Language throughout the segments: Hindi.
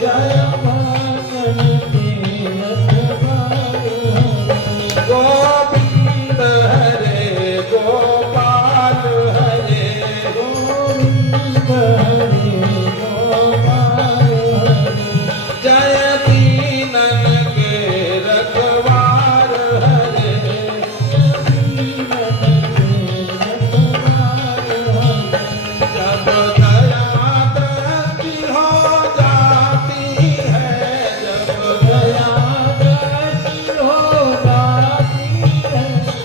जय माखन के रखवारे हरे गोविंद हरे गोपाल हरे गोविंद हरे गोपाल हरे जय दीनन के रखवार हरे दीनन के रखवार हरे जब दया दृष्टि हो जाती है जब दया दृष्टि हो जाती है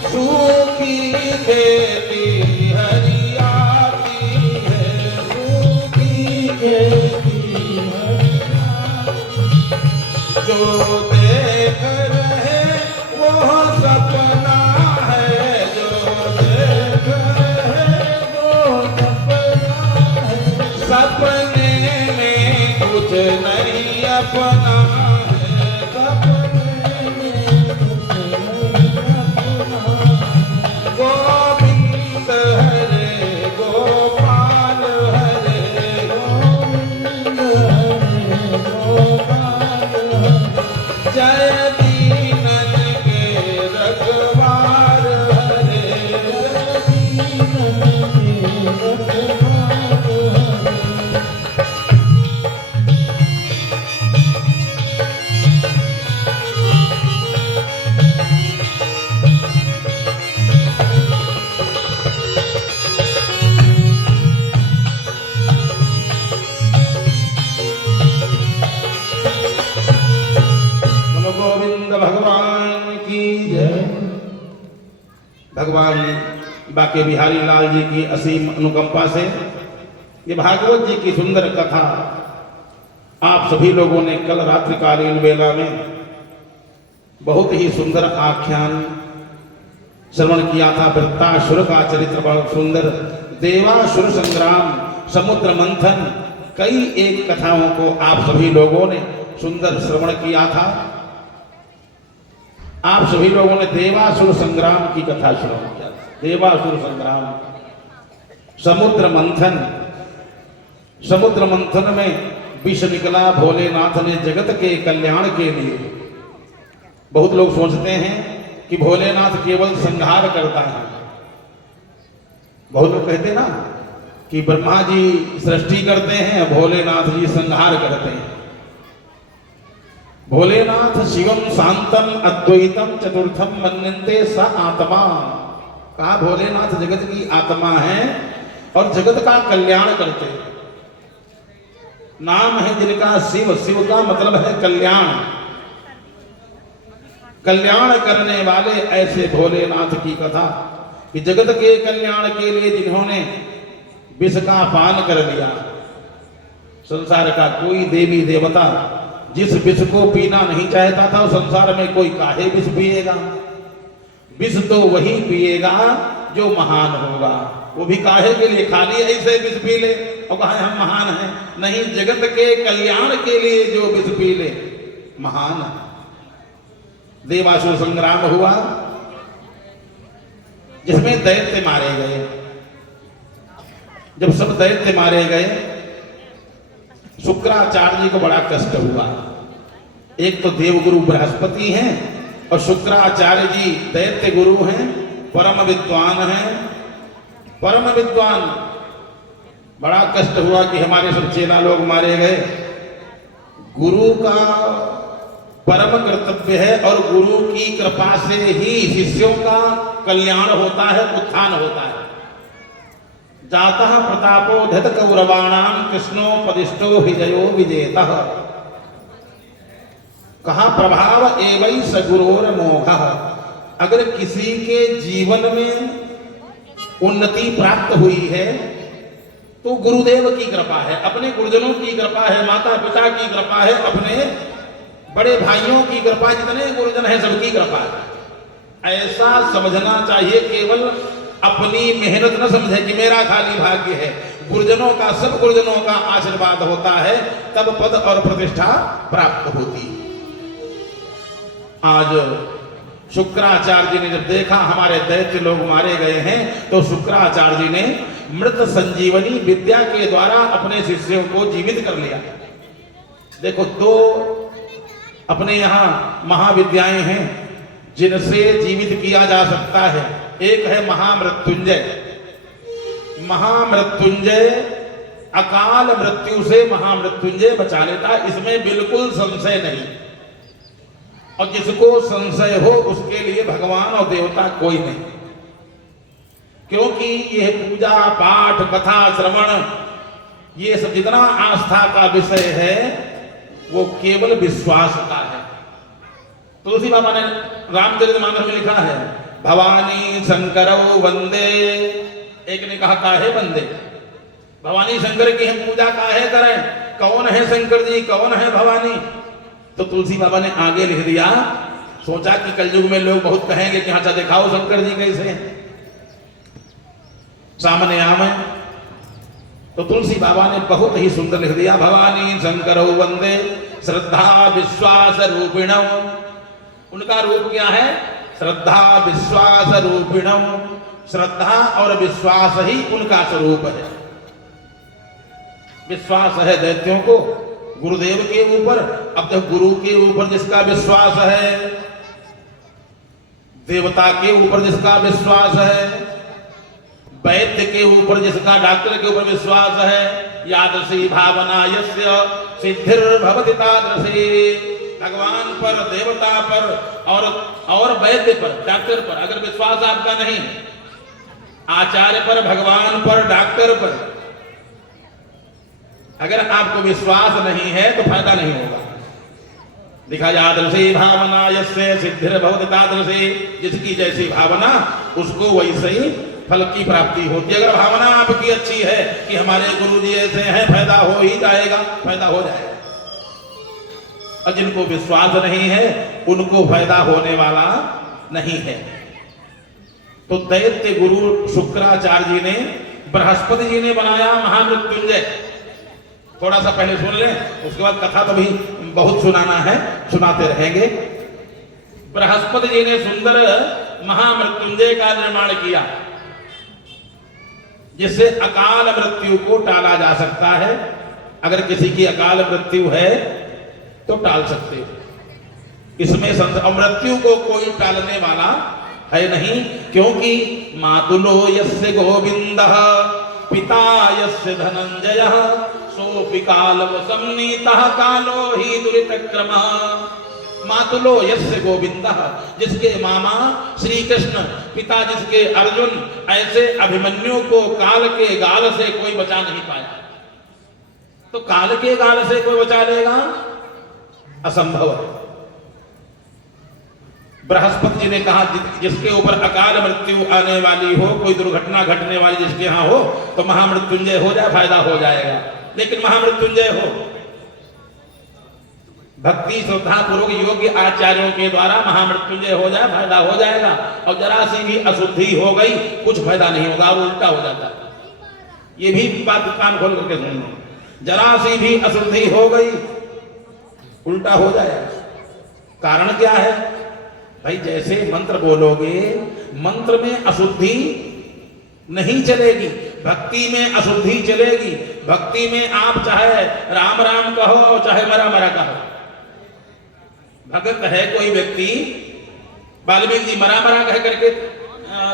सूखी खेती हरियाती है सूखी खेती हरियाती जो देख रहे वो सपना है जो देख रहे वो सपना है सपने में कुछ नहीं अपना है सपने में कुछ नहीं अपना है गोविंद हरे गोपाल हरे गोविंद हरे गोपाल हरे जय दीनन के रखवार हरे जय दीनन के रखवार हरे बोलो गोविंद भगवान की जय भगवान बाके बिहारी लाल जी की असीम अनुकंपा से ये भागवत जी की सुंदर कथा आप सभी लोगों ने कल रात्रिकालीन वेला में बहुत ही सुंदर आख्यान श्रवण किया था। वृत्तासुर का चरित्र बहुत सुंदर, देवासुर संग्राम, समुद्र मंथन, कई एक कथाओं को आप सभी लोगों ने सुंदर श्रवण किया था। आप सभी लोगों ने देवासुर संग्राम की कथा श्रवण किया। देवासुर संग्राम, समुद्र मंथन में विष निकला। भोलेनाथ ने जगत के कल्याण के लिए, बहुत लोग सोचते हैं कि भोलेनाथ केवल संहार करता है। बहुत लोग कहते हैं ना कि ब्रह्मा जी सृष्टि करते हैं, भोलेनाथ जी संहार करते हैं। भोलेनाथ शिवम शांतम अद्वैतम चतुर्थम मन्यन्ते स आत्मा। कहा भोलेनाथ जगत की आत्मा है और जगत का कल्याण करते हैं। नाम है जिनका शिव, शिव का मतलब है कल्याण, कल्याण करने वाले ऐसे भोलेनाथ की कथा कि जगत के कल्याण के लिए जिन्होंने विष का पान कर लिया। संसार का कोई देवी देवता जिस विष को पीना नहीं चाहता था, उस संसार में कोई काहे विष पिएगा। विष तो वही पिएगा जो महान होगा। वो भी काहे के लिए, खाली ऐसे विष पी ले और कहा हम महान हैं? नहीं, जगत के कल्याण के लिए जो विष पी ले महान है। देवासुर संग्राम हुआ जिसमें दैत्य मारे गए। जब सब दैत्य मारे गए, शुक्राचार्य जी को बड़ा कष्ट हुआ। एक तो देवगुरु बृहस्पति हैं और शुक्राचार्य जी दैत्य गुरु हैं, परम विद्वान हैं, परम विद्वान। बड़ा कष्ट हुआ कि हमारे सब चेला लोग मारे गए। गुरु का परम कर्तव्य है और गुरु की कृपा से ही शिष्यों का कल्याण होता है, उत्थान होता है। जाता प्रतापो धत कौरवाणाम कृष्णोपदिष्टो विजयो विजेतः। कहा प्रभाव एवं सगुरोर मोघः। अगर किसी के जीवन में उन्नति प्राप्त हुई है तो गुरुदेव की कृपा है, अपने गुरुजनों की कृपा है, माता पिता की कृपा है, अपने बड़े भाइयों की कृपा, जितने गुरुजन हैं सबकी कृपा है। ऐसा समझना चाहिए, केवल अपनी मेहनत न समझे कि मेरा खाली भाग्य है। गुरुजनों का, सब गुरुजनों का आशीर्वाद होता है, तब पद और प्रतिष्ठा प्राप्त होती है। आज शुक्राचार्य जी ने जब देखा हमारे दैत्य लोग मारे गए हैं, तो शुक्राचार्य जी ने मृत संजीवनी विद्या के द्वारा अपने शिष्यों को जीवित कर लिया। देखो, दो अपने यहाँ महाविद्याएं हैं जिनसे जीवित किया जा सकता है। एक है महामृत्युंजय। महामृत्युंजय अकाल मृत्यु से महामृत्युंजय बचा लेता, इसमें बिल्कुल संशय नहीं। और जिसको संशय हो उसके लिए भगवान और देवता कोई नहीं, क्योंकि यह पूजा पाठ कथा श्रवण ये सब जितना आस्था का विषय है वो केवल विश्वास का है। तुलसी बाबा ने रामचरितमानस में लिखा है, भवानी शंकरो वंदे। एक ने कहा काहे वंदे, भवानी शंकर की हम पूजा काहे करें, कौन है शंकर जी, कौन है भवानी। तो तुलसी बाबा ने आगे लिख दिया, सोचा कि कलयुग में लोग बहुत कहेंगे कि अच्छा दिखाओ शंकर जी कैसे हैं, सामने आवे। तो तुलसी बाबा ने बहुत ही सुंदर लिख दिया, भवानी शंकरो वंदे श्रद्धा विश्वास रूपिणम। उनका रूप क्या है, श्रद्धा विश्वास रूपिणम। श्रद्धा और विश्वास ही उनका स्वरूप है। विश्वास है दैत्यों को गुरुदेव के ऊपर। अब तक गुरु के ऊपर जिसका विश्वास है, देवता के ऊपर जिसका विश्वास है, वैद्य के ऊपर जिसका, डॉक्टर के ऊपर विश्वास है, यादृशी भावना यस्य सिद्धिर्भवति तादृशी। भगवान पर, देवता पर और वैद्य पर, डॉक्टर पर अगर विश्वास आपका नहीं, आचार्य पर, भगवान पर, डॉक्टर पर अगर आपको विश्वास नहीं है तो फायदा नहीं होगा। लिखा यादृशी भावना यस्य सिद्धिर्भवति तादृशी। जिसकी जैसी भावना उसको वैसे ही फल की प्राप्ति होती है। अगर भावना आपकी अच्छी है कि हमारे गुरु जी ऐसे हैं, फायदा हो ही जाएगा, फायदा हो जाएगा। और जिनको विश्वास नहीं है उनको फायदा होने वाला नहीं है। तो दैत्य गुरु शुक्राचार्य जी ने, बृहस्पति जी ने बनाया महामृत्युंजय। थोड़ा सा पहले सुन लें, उसके बाद कथा तो भी बहुत सुनाना है, सुनाते रहेंगे। बृहस्पति जी ने सुंदर महामृत्युंजय का निर्माण किया, जिससे अकाल मृत्यु को टाला जा सकता है। अगर किसी की अकाल मृत्यु है तो टाल सकते हो। इसमें मृत्यु को कोई टालने वाला है नहीं, क्योंकि मातुलो यस्य गोविंदः पिता यस्य धनंजयः सोऽपि कालवसंनीतः कालो हि दुरितक्रमः। मातुलो यस्य गोविंदः, जिसके मामा श्री कृष्ण, पिता जिसके अर्जुन, ऐसे अभिमन्यु को काल के गाल से कोई बचा नहीं पाया। तो काल के गाल से कोई बचा लेगा, असंभव है। बृहस्पति जी ने कहा जिसके ऊपर अकाल मृत्यु आने वाली हो, कोई दुर्घटना घटने वाली जिसके यहाँ हो, तो महामृत्युंजय हो जाए, फायदा हो जाएगा। लेकिन महामृत्युंजय हो भक्ति श्रद्धा पूर्वक योग्य आचार्यों के द्वारा महामृत्युंजय हो जाए, फायदा हो जाएगा। और जरा सी भी अशुद्धि हो गई कुछ फायदा नहीं होगा, और उल्टा हो जाता है। ये भी बात कान खोल करके सुन लो, जरा सी भी अशुद्धि हो गई उल्टा हो जाएगा। कारण क्या है भाई, जैसे मंत्र बोलोगे, मंत्र में अशुद्धि नहीं चलेगी, भक्ति में अशुद्धि चलेगी। भक्ति में आप चाहे राम राम कहो और चाहे मरा मरा कहो। भगत है कोई व्यक्ति, वाल्मीकि जी मरा मरा कह करके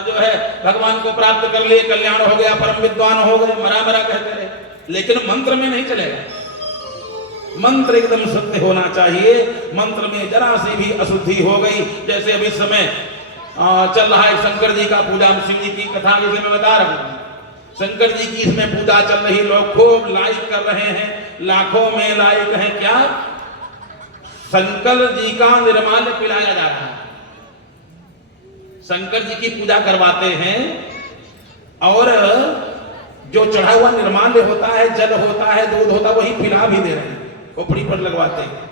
जो है भगवान को प्राप्त कर लिए, कल्याण हो गया, परम विद्वान हो गए, मरा मरा कहते रहे। लेकिन मंत्र में नहीं चलेगा, मंत्र एकदम शुद्ध होना चाहिए। मंत्र में जरा सी भी अशुद्धि हो गई, जैसे अभी समय चल रहा है शंकर जी का पूजा, शिव जी की कथा जैसे मैं बता रहा हूं, शंकर जी की इसमें पूजा चल रही, लोग खूब लाइक कर रहे हैं, लाखों में लाइक हैं। क्या शंकर जी का निर्माल्य पिलाया जा रहा है, शंकर जी की पूजा करवाते हैं, और जो चढ़ा हुआ निर्माल्य होता है, जल होता है, दूध होता है, वही पिला भी दे रहे हैं, खोपड़ी पर लगवाते हैं।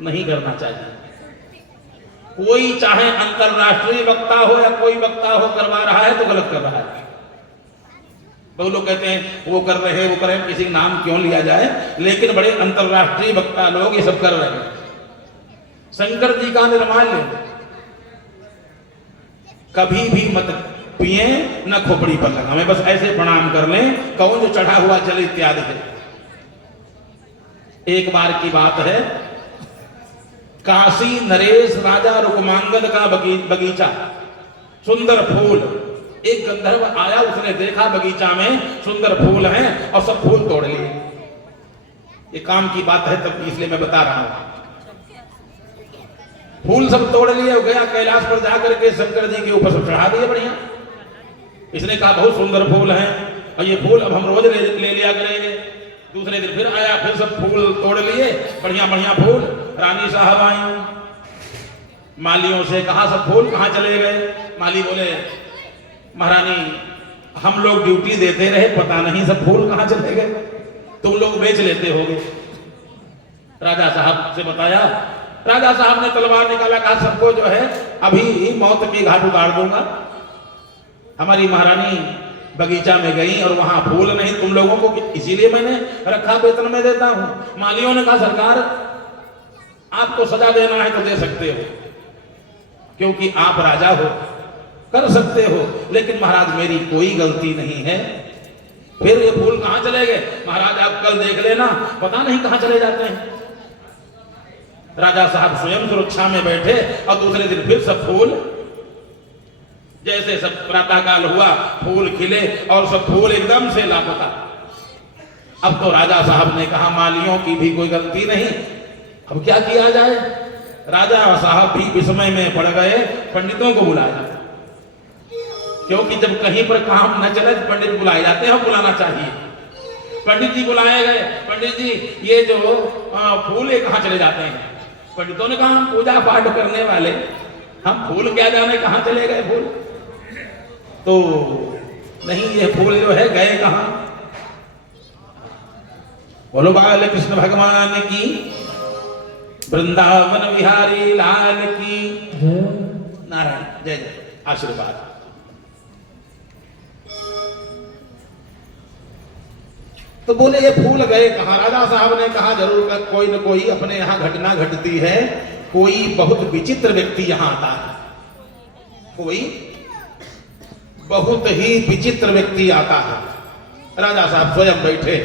नहीं करना चाहिए। कोई चाहे अंतरराष्ट्रीय वक्ता हो या कोई वक्ता हो करवा रहा है तो गलत कर रहा है। बहुत लोग कहते हैं वो कर रहे हैं, वो कर रहे हैं, किसी का नाम क्यों लिया जाए, लेकिन बड़े अंतरराष्ट्रीय वक्ता लोग ये सब कर रहे हैं। शंकर जी का निर्माल्य कभी भी मत पिए, न खोपड़ी पर लगा, हमें बस ऐसे प्रणाम कर लें, कौन जो चढ़ा हुआ जल इत्यादि है। एक बार की बात है, काशी नरेश राजा रुक्मांगद का बगीचा, सुंदर फूल। एक गंधर्व आया, उसने देखा बगीचा में सुंदर फूल हैं और सब फूल तोड़ लिए। ये काम की बात है, तब इसलिए मैं बता रहा हूं। फूल सब तोड़ लिए, गया कैलाश पर जाकर के शंकर जी के ऊपर सब चढ़ा दिए बढ़िया। इसने कहा बहुत सुंदर फूल हैं और ये फूल अब हम रोज ले लिया करेंगे। दूसरे दिन फिर आया, फिर सब फूल तोड़ लिए, बढ़िया बढ़िया फूल। रानी साहब आई, मालियों से कहा सब फूल कहां चले गए? माली बोले महारानी हम लोग ड्यूटी देते रहे, पता नहीं सब फूल कहां चले गए, तुम लोग बेच लेते होगे। राजा साहब से बताया, राजा साहब ने तलवार निकाला, कहा सबको जो है अभी मौत की घाट उतार दूंगा। हमारी महारानी बगीचा में गई और वहां फूल नहीं, तुम लोगों को इसीलिए मैंने रखा, वेतन में देता हूं। मालियों ने कहा सरकार आपको सजा देना है तो दे सकते हो, क्योंकि आप राजा हो, कर सकते हो, लेकिन महाराज मेरी कोई गलती नहीं है। फिर ये फूल कहां चले गए? महाराज आप कल देख लेना, पता नहीं कहां चले जाते हैं। राजा साहब स्वयं सुरक्षा में बैठे और दूसरे दिन फिर सब फूल, जैसे सब प्रातःकाल हुआ, फूल खिले और सब फूल एकदम से लापता। अब तो राजा साहब ने कहा मालियों की भी कोई गलती नहीं, अब क्या किया जाए? राजा साहब भी विस्मय में पड़ गए, पंडितों को बुलाया, क्योंकि जब कहीं पर काम न चले पंडित बुलाए जाते हैं, बुलाना चाहिए। पंडित जी बुलाए गए, पंडित जी ये जो फूल ये कहां चले जाते हैं? पंडितों ने कहा हम पूजा पाठ करने वाले, हम फूल क्या जाने कहां चले गए फूल। तो नहीं, ये फूल जो है गए कहां? बोलो बाल कृष्ण भगवान की, वृंदावन विहारी लाल की नारायण जय जय। आशीर्वाद। तो बोले ये फूल गए कहां? राजा साहब ने कहा जरूर कोई न कोई अपने यहां घटना घटती है, कोई बहुत विचित्र व्यक्ति यहां आता है, कोई बहुत ही विचित्र व्यक्ति आता है। राजा साहब स्वयं बैठे,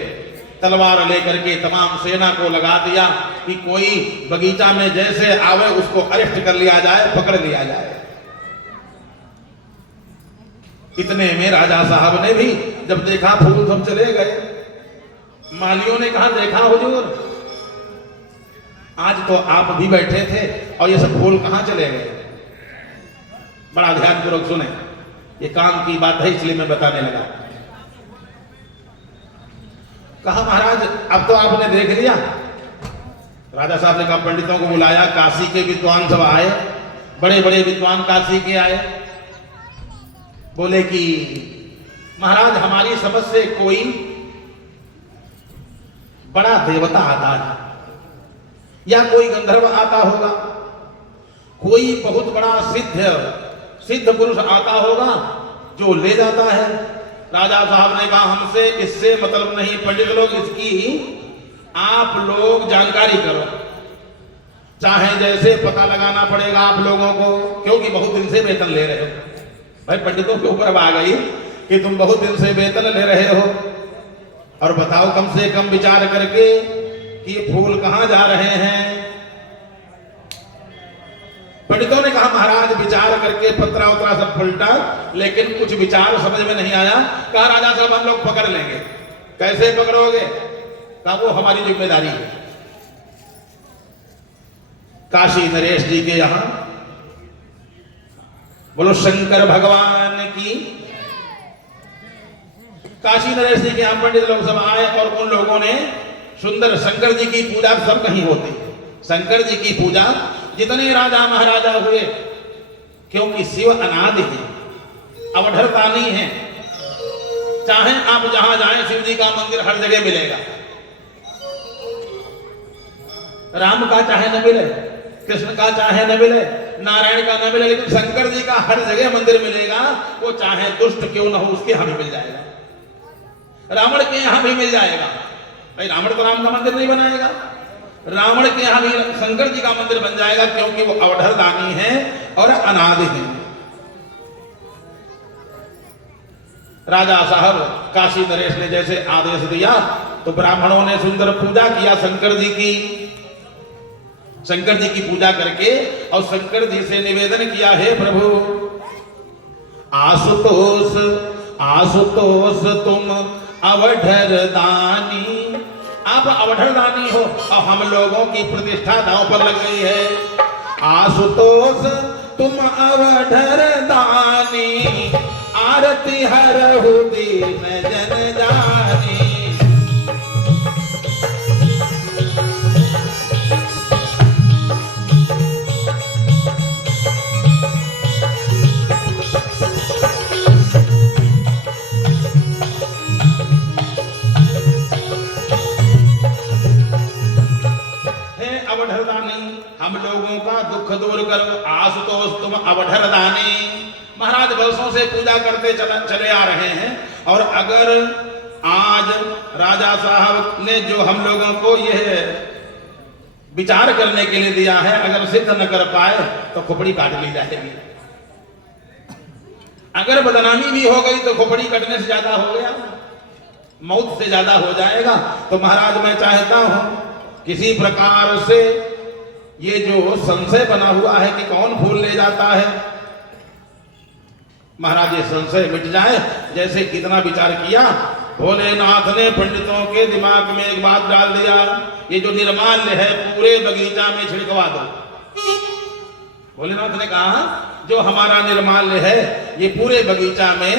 तलवार लेकर के तमाम सेना को लगा दिया कि कोई बगीचा में जैसे आवे उसको अरेस्ट कर लिया जाए, पकड़ लिया जाए। इतने में राजा साहब ने भी जब देखा फूल सब चले गए, मालियों ने कहा देखा हुजूर, आज तो आप भी बैठे थे और ये सब फूल कहां चले गए? बड़ा ध्यानपूर्वक सुने, ये काम की बात है इसलिए मैं बताने लगा। कहा महाराज अब तो आपने देख लिया। राजा साहब ने कहा पंडितों को बुलाया, काशी के विद्वान सब आए, बड़े बड़े विद्वान काशी के आए। बोले कि महाराज हमारी समझ से कोई बड़ा देवता आता है या कोई गंधर्व आता होगा, कोई बहुत बड़ा सिद्ध पुरुष आता होगा जो ले जाता है। राजा साहब ने कहा हमसे इससे मतलब नहीं, पंडित लोग इसकी आप लोग जानकारी करो, चाहे जैसे पता लगाना पड़ेगा आप लोगों को, क्योंकि बहुत दिन से वेतन ले रहे हो। भाई पंडितों के ऊपर आ गई कि तुम बहुत दिन से वेतन ले रहे हो, और बताओ कम से कम विचार करके कि ये फूल कहां जा रहे हैं। पंडितों ने कहा महाराज विचार करके पत्रा उतरा सब पलटा, लेकिन कुछ विचार समझ में नहीं आया। कहा राजा साहब हम लोग पकड़ लेंगे। कैसे पकड़ोगे? कहा वो हमारी जिम्मेदारी है। काशी नरेश जी के यहां बोलो शंकर भगवान की। काशी नरेश जी के यहां पंडित लोग सब आए और उन लोगों ने सुंदर शंकर जी की पूजा सब कहीं होती, शंकर जी की पूजा जितने राजा महाराजा हुए, क्योंकि शिव अनादि है, अवधरतानी है, चाहे आप जहां जाएं शिव जी का मंदिर हर जगह मिलेगा। राम का चाहे न मिले, कृष्ण का चाहे न मिले, नारायण का न मिले, लेकिन शंकर जी का हर जगह मंदिर मिलेगा। वो चाहे दुष्ट क्यों न हो उसके यहां भी मिल जाएगा, रावण के यहां भी मिल जाएगा। भाई रावण तो राम का मंदिर नहीं बनाएगा, रावण के यहां भी शंकर जी का मंदिर बन जाएगा, क्योंकि वो अवधरदानी है और अनादि है। राजा साहब काशी नरेश ने जैसे आदेश दिया तो ब्राह्मणों ने सुंदर पूजा किया शंकर जी की। शंकर जी की पूजा करके और शंकर जी से निवेदन किया, हे प्रभु आशुतोष आशुतोष तुम अवधर दानी, आप अवधर दानी हो और हम लोगों की प्रतिष्ठा दांव पर लग गई है। आशुतोष तुम अवधर दानी, आरती हरहु दीन जन जानी। हम लोगों का दुख दूर करो, आशुतोष तुम अवधर दानी। महाराज वर्षों से पूजा करते चले आ रहे हैं, और अगर आज राजा साहब ने जो हम लोगों को यह विचार करने के लिए दिया है, अगर सिद्ध न कर पाए तो खोपड़ी काट ली जाएगी। अगर बदनामी भी हो गई तो खोपड़ी कटने से ज्यादा हो गया, मौत से ज्यादा हो जाएगा। तो महाराज मैं चाहता हूं किसी प्रकार से ये जो संशय बना हुआ है कि कौन फूल ले जाता है, महाराज ये संशय मिट जाए। जैसे कितना विचार किया, भोलेनाथ ने पंडितों के दिमाग में एक बात डाल दिया, ये जो निर्माल्य है पूरे बगीचा में छिड़कवा दो। भोलेनाथ ने कहा जो हमारा निर्माल्य है ये पूरे बगीचा में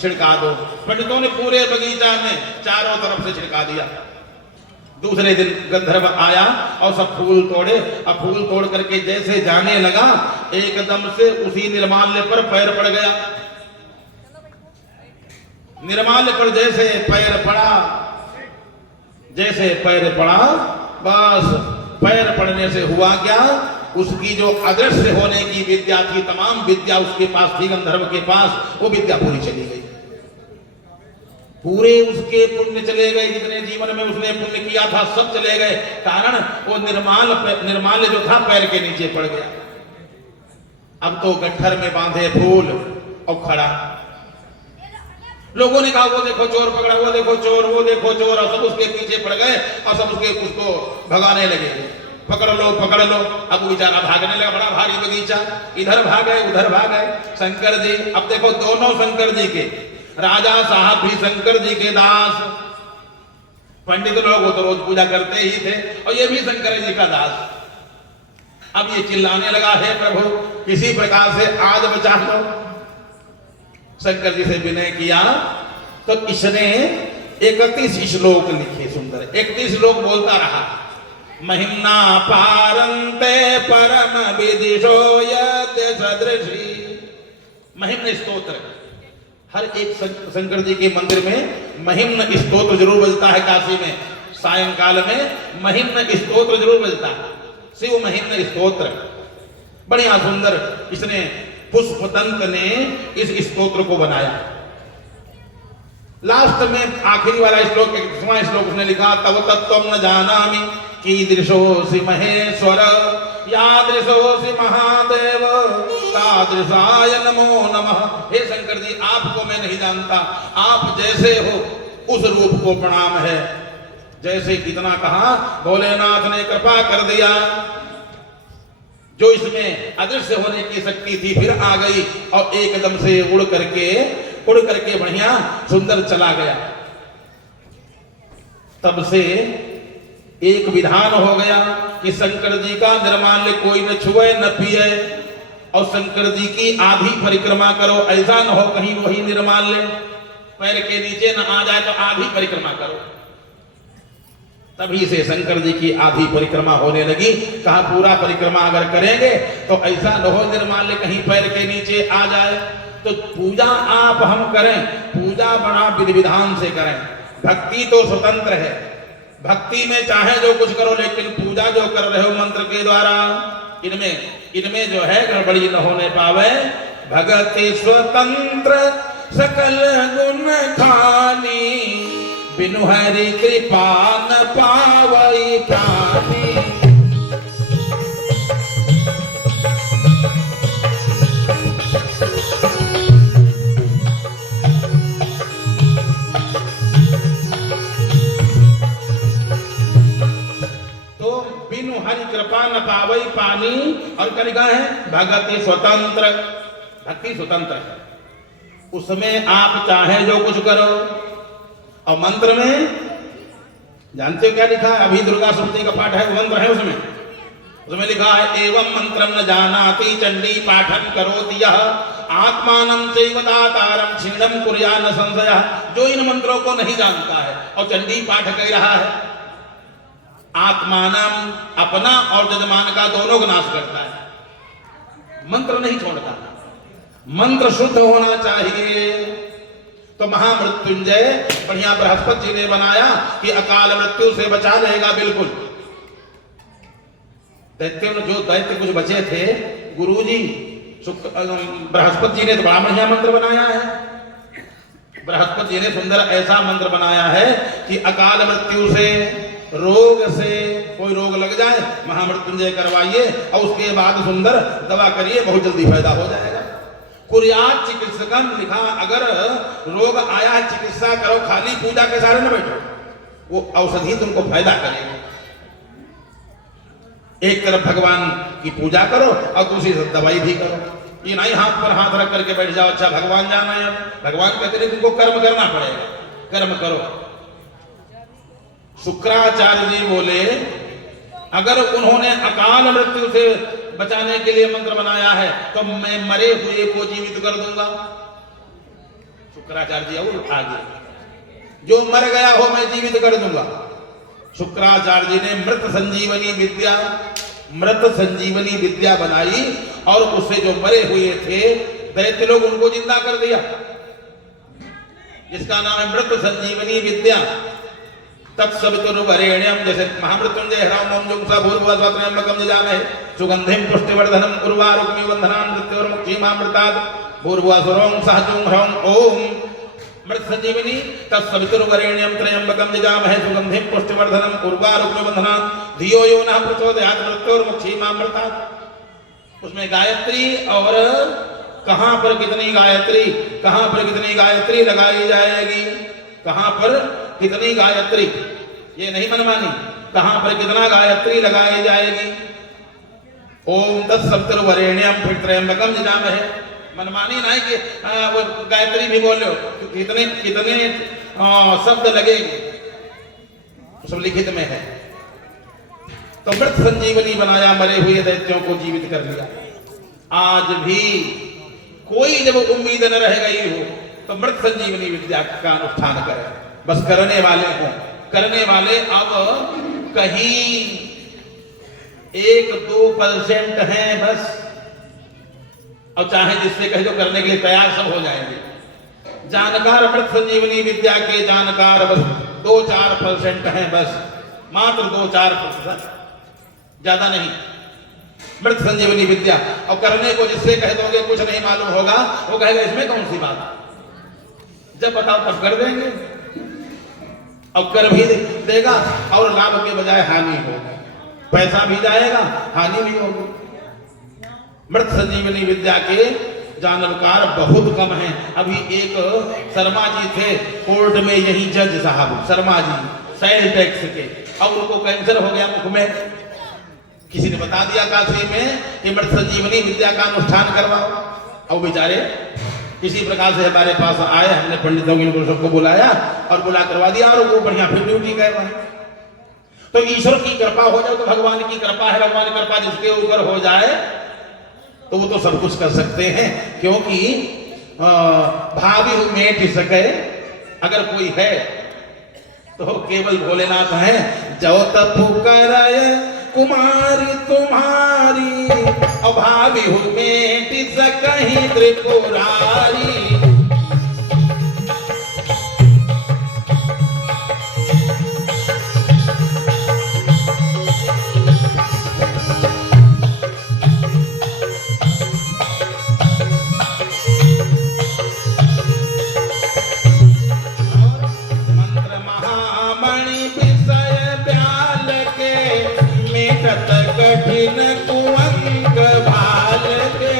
छिड़का दो। पंडितों ने पूरे बगीचा में चारों तरफ से छिड़का दिया। दूसरे दिन गंधर्व आया और सब फूल तोड़े। अब फूल तोड़ करके जैसे जाने लगा, एकदम से उसी निर्माल्य पर पैर पड़ गया। निर्माल्य पर जैसे पैर पड़ा, जैसे पैर पड़ा, बस पैर पड़ने से हुआ क्या, उसकी जो अदृश्य होने की विद्या थी, तमाम विद्या उसके पास थी, गंधर्व के पास, वो विद्या पूरी चली गई। पूरे उसके पुण्य चले गए, जितने जीवन में उसने पुण्य किया था सब चले गए। कारण वो निर्माल्य जो था पैर के नीचे पड़ गया। अब तो गट्ठर में बांधे फूल और खड़ा। लोगों ने कहा वो देखो चोर पकड़ा, वो देखो चोर, वो देखो चोर, और सब उसके पीछे पड़ गए और सब उसको भगाने लगे, पकड़ लो पकड़ लो। अब बेचारा भागने लगा, बड़ा भारी बगीचा, इधर भागे उधर भागे। शंकर जी, अब देखो दोनों शंकर जी के, राजा साहब भी शंकर जी के दास, पंडित लोग वो तो रोज पूजा करते ही थे, और ये भी शंकर जी का दास। अब ये चिल्लाने लगा, हे प्रभु किसी प्रकार से आज बचा लो। शंकर जी से विनय किया तो इसने 31 श्लोक लिखे, सुंदर 31 श्लोक बोलता रहा। महिम्ना पारंते परम विदिशो यद् सदृशी। महिम्न स्तोत्र, हर एक शंकर जी के मंदिर में महिम्न स्तोत्र जरूर बजता है। काशी में सायंकाल में महिम्न स्तोत्र जरूर बजता है, शिव महिम्न स्तोत्र, बढ़िया सुंदर। इसने पुष्पदंत ने इस स्तोत्र को बनाया। लास्ट में आखिरी वाला श्लोक, 31वां श्लोक उसने लिखा, तव तत्त्वं न जानामि कीदृशोऽसि महेश्वर, यादृशोऽसि महादेव, तादृशाय नमो नमः। हे शंकर जी आपको मैं नहीं जानता, आप जैसे हो उस रूप को प्रणाम है। जैसे कितना कहा, भोलेनाथ ने कृपा कर दिया, जो इसमें अदृश्य होने की शक्ति थी फिर आ गई और एकदम से उड़ करके बढ़िया सुंदर चला गया। तब से एक विधान हो गया कि शंकर जी का निर्माल्य कोई न छुए न पिए, और शंकर जी की आधी परिक्रमा करो, ऐसा न हो कहीं वही निर्माल्य पैर के नीचे न आ जाए, तो आधी परिक्रमा करो। तभी से शंकर जी की आधी परिक्रमा होने लगी। कहा पूरा परिक्रमा अगर करेंगे तो ऐसा न हो निर्माल्य कहीं पैर के नीचे आ जाए। तो पूजा आप हम करें, पूजा बड़ा विधि विधान से करें। भक्ति तो स्वतंत्र है, भक्ति में चाहे जो कुछ करो, लेकिन पूजा जो कर रहे हो मंत्र के द्वारा, इनमें जो है गड़बड़ी न होने पावे। भगति स्वतंत्र सकल गुण खानी, बिनु हरि कृपा न पावई प्राणी। बिनु हरि कृपा न पावई पानी। और क्या लिखा है? भगति स्वतंत्र, भक्ति स्वतंत्र है, उसमें आप चाहे जो कुछ करो। और मंत्र में जानते हो क्या लिखा है? अभी दुर्गा सप्तमी का पाठ है, मंत्र है उसमें लिखा है एवं मंत्रम न जानाति चंडी पाठन करोति यः आत्मानं चैव दातारं क्षीणं कुर्या न संशयः। जो इन मंत्रों को नहीं जानता है और चंडी पाठ कह रहा है, आत्मानं अपना और जजमान का दोनों का नाश करता है, मंत्र नहीं छोड़ता। मंत्र शुद्ध होना चाहिए। तो महामृत्युंजय बढ़िया बृहस्पति जी ने बनाया कि अकाल मृत्यु से बचा लेगा बिल्कुल। दैत्यों ने जो दैत्य कुछ बचे थे, गुरुजी बृहस्पति जी ने तो बड़ा बढ़िया मंत्र बनाया है। बृहस्पति जी ने सुंदर ऐसा मंत्र बनाया है कि अकाल मृत्यु से, रोग से, कोई रोग लग जाए महामृत्युंजय करवाइए और उसके बाद सुंदर दवा करिए, बहुत जल्दी फायदा हो जाएगा। कुर्यात चिकित्सकम लिखा, अगर रोग आया है चिकित्सा करो, खाली पूजा के सारे न बैठो, वो औषधि तुमको फायदा करेगा। एक तरफ भगवान की पूजा करो और दूसरी तरफ दवाई भी करो। ये नहीं हाथ पर हाथ रख करके बैठ जाओ, अच्छा भगवान जाना है। भगवान कहते हैं तुमको कर्म करना पड़ेगा, कर्म करो। शुक्राचार्य जी बोले अगर उन्होंने अकाल मृत्यु से बचाने के लिए मंत्र बनाया है तो मैं मरे हुए को जीवित कर दूंगा। शुक्राचार्य जी और आगे, जो मर गया हो मैं जीवित कर दूंगा। शुक्राचार्य जी ने मृत संजीवनी विद्या, मृत संजीवनी विद्या बनाई और उससे जो मरे हुए थे दैत्य लोग उनको जिंदा कर दिया, जिसका नाम है मृत संजीवनी विद्या। तत्सवितुर्वरेण्यम, जैसे महामृत्युंजय ह्राम ओम जुंसा भूर्भुवस्वत्रयंबकम जजामहे सुगंधिम पुष्टिवर्धनम उर्वारुकमिव बन्धनान् मृत्योर्मुक्षीमामृतात् भूर्भुवस्वरों सहजुं ह्रौं ओम मृत संजीवनी तत्सवितुर्वरेण्यम त्र्यंबकम जजामहे सुगंधिम पुष्टिवर्धनम उर्वारुकमिव बन्धनान् धियो यो नः प्रचोदयात् मृत्योर्मुक्षीमामृतात्। उसमें गायत्री और कहां पर कितनी गायत्री, कहां पर कितनी गायत्री लगाई जाएगी, कहां पर कितनी गायत्री, ये नहीं मनमानी, कहां पर कितना गायत्री लगाई जाएगी। ओम तत्सवितुर्वरेण्यम फिर त्र्यंबकम जजामहे, मनमानी नहीं कि वो गायत्री भी बोल लो, कितने कितने शब्द लगेंगे, सब लिखित में है। तो मृत संजीवनी बनाया, मरे हुए दैत्यों को जीवित कर लिया। आज भी कोई जब उम्मीद न रह गई हो तो मृत संजीवनी विद्या का अनुष्ठान करें। बस करने वाले हों, करने वाले अब कहीं 1-2% हैं बस, और चाहे जिससे कहे तो करने के लिए तैयार सब हो जाएंगे। जानकार मृत संजीवनी विद्या के जानकार बस 2-4% हैं बस, मात्र 2-4%, ज्यादा नहीं। मृत संजीवनी विद्या और करने को जिससे कह दोगे कुछ नहीं मालूम होगा, वो कहेगा इसमें कौन सी बात, जब बताओ तब कर देंगे, और कर भी देगा और लाभ के बजाय हानि होगी, पैसा भी जाएगा हानि भी होगी। मृत संजीवनी विद्या के जानकार बहुत कम हैं। अभी एक शर्मा जी थे कोर्ट में, यही जज साहब शर्मा जी, सेल टैक्स के, और उनको कैंसर हो गया मुख में। किसी ने बता दिया काशी में कि मृत संजीवनी विद्या का अनुष्ठान करवाओ, और बेचारे किसी प्रकार से हमारे पास आए, हमने पंडितों को सबको बुलाया और बुला करवा दिया, और वो बढ़िया फिर ड्यूटी कर रहे हैं। तो ईश्वर की कृपा हो जाए तो भगवान की कृपा है, भगवान की कृपा जिसके ऊपर हो जाए तो वो तो सब कुछ कर सकते हैं, क्योंकि भावी मेट सके अगर कोई है तो केवल भोलेनाथ है। जो तपु कराय कुमारी तुम्हारी, अभावी मेट सकहि त्रिपुरारी। कठिन कुअंक भाल के,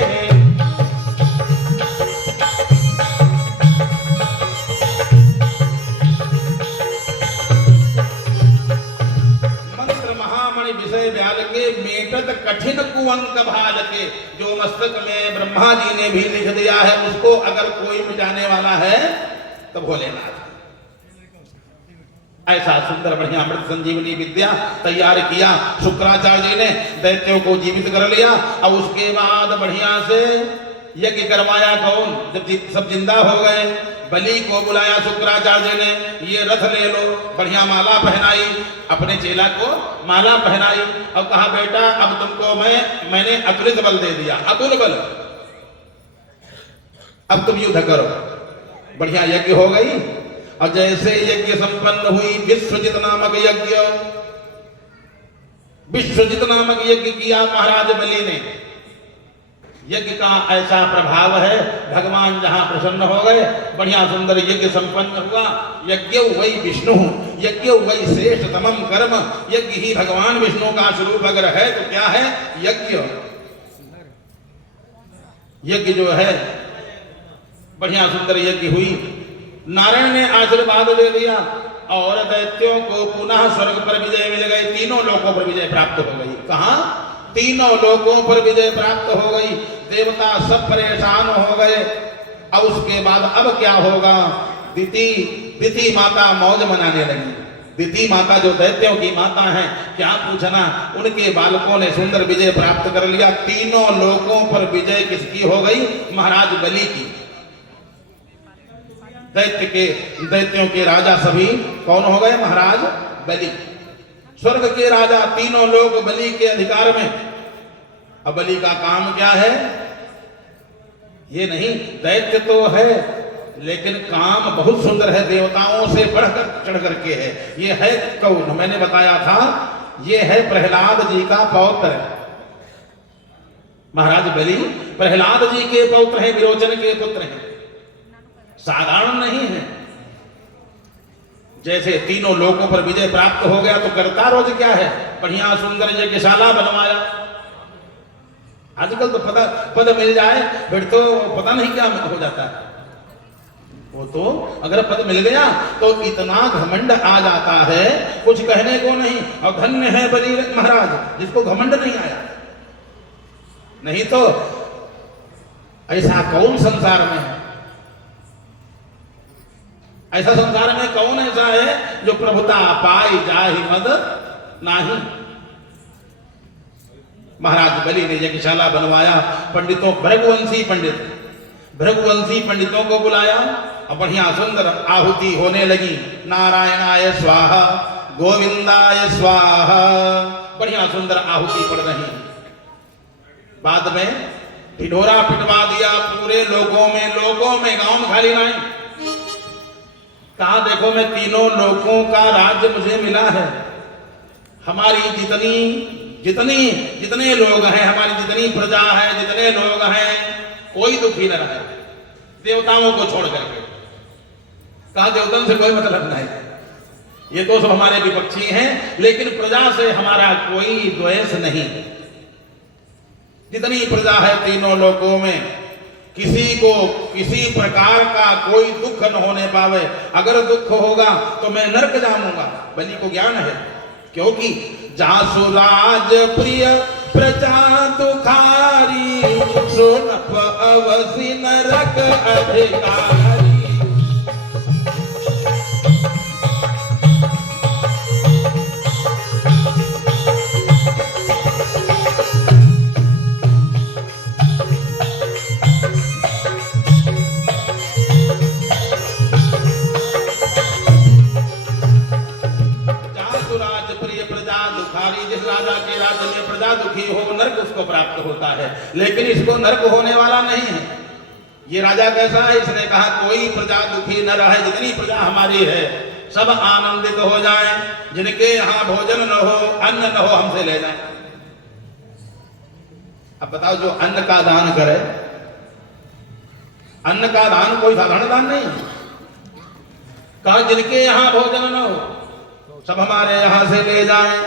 मंत्र महामणि विषय विषय ब्याल के, मेटत कठिन कुअंक भाल के। जो मस्तक में ब्रह्मा जी ने भी लिख दिया है, उसको अगर कोई मिटाने वाला है तो भोलेनाथ। ऐसा सुंदर बढ़िया अमृत संजीवनी विद्या तैयार किया शुक्राचार्य जी ने, दैत्यों को जीवित कर लिया। और उसके बाद बढ़िया से यज्ञ करवाया। कौन? जब सब जिंदा हो गए, बलि को बुलाया शुक्राचार्य ने, ये रथ ले लो, बढ़िया माला पहनाई, अपने चेला को माला पहनाई और कहा बेटा अब तुमको मैंने अतुलित बल दे दिया, अतुल बल, अब तुम युद्ध करो। बढ़िया यज्ञ हो गई। और जैसे यज्ञ संपन्न हुई, विश्वजित नामक यज्ञ, विश्वजित नामक यज्ञ किया महाराज बलि ने। यज्ञ का ऐसा प्रभाव है, भगवान जहां प्रसन्न हो गए, बढ़िया सुंदर यज्ञ संपन्न हुआ। यज्ञ वही विष्णु, यज्ञ वही श्रेष्ठतमम कर्म। यज्ञ ही भगवान विष्णु का स्वरूप अगर है तो क्या है? यज्ञ। यज्ञ जो है बढ़िया सुंदर यज्ञ हुई। नारायण ने आशीर्वाद दे दिया और दैत्यों को पुनः स्वर्ग पर विजय मिल गई, तीनों लोकों पर विजय प्राप्त हो गई। कहां? तीनों लोकों पर विजय प्राप्त हो गई। देवता सब परेशान हो गए। और उसके बाद अब क्या होगा? दिति माता मौज मनाने लगी। दिति माता जो दैत्यों की माता है, क्या पूछना, उनके बालकों ने सुंदर विजय प्राप्त कर लिया। तीनों लोकों पर विजय किसकी हो गई? महाराज बलि की। दैत्यों के राजा सभी कौन हो गए? महाराज बलि। स्वर्ग के राजा, तीनों लोग बलि के अधिकार में। अब बलि का काम क्या है? ये नहीं, दैत्य तो है लेकिन काम बहुत सुंदर है, देवताओं से बढ़कर चढ़ करके है। ये है कौन? मैंने बताया था, ये है प्रहलाद जी का पौत्र। महाराज बलि प्रहलाद जी के पौत्र हैं, विरोचन के पुत्र हैं, साधारण नहीं है। जैसे तीनों लोकों पर विजय प्राप्त हो गया तो करता रोज क्या है? बढ़िया सुंदर यज्ञशाला बनवाया। आजकल तो पद मिल जाए फिर तो पता नहीं क्या हो जाता है। वो तो अगर पद मिल गया तो इतना घमंड आ जाता है, कुछ कहने को नहीं। और धन्य है बलि महाराज जिसको घमंड नहीं आया। नहीं तो ऐसा कौन संसार में है? ऐसा संसार में कौन ऐसा है जो प्रभुता पाई जाहि मद नाही? महाराज बलि ने यज्ञशाला बनवाया। पंडितों, भृगुवंशी पंडितों को बुलाया और बढ़िया सुंदर आहुति होने लगी। नारायणाय स्वाहा, गोविंदाय स्वाहा, बढ़िया सुंदर आहुति पड़ रही। बाद में ढिढोरा पिटवा दिया पूरे लोगों में, गांव में खाली नहीं। कहा देखो मैं तीनों लोगों का राज्य मुझे मिला है। हमारी जितने लोग हैं, हमारी जितनी प्रजा है, जितने लोग हैं, कोई दुखी न रहे देवताओं को छोड़ करके। कहा देवताओं से कोई मतलब नहीं, ये तो सब हमारे विपक्षी हैं, लेकिन प्रजा से हमारा कोई द्वेष नहीं। जितनी प्रजा है तीनों लोगों में, किसी को किसी प्रकार का कोई दुख न होने पावे। अगर दुख होगा तो मैं नरक जाऊंगा। बलि को ज्ञान है, क्योंकि जासुराज प्रिय प्रजा दुखारी, सोनप अवसि नरक अधिकारी। जिस राजा के राज्य में प्रजा दुखी हो नरक उसको प्राप्त होता है, लेकिन इसको नरक होने वाला नहीं है। ये राजा कैसा है? इसने कहा कोई प्रजा दुखी न रहे, जितनी प्रजा हमारी है सब आनंदित हो जाएं, जिनके यहाँ भोजन न हो, अन्न न हो, हमसे ले जाएं। अब बताओ, जो अन्न का दान करे, अन्न का दान कोई साधारण दान नहीं। कहा जिनके यहाँ भोजन न हो सब हमारे यहाँ से ले जाएं।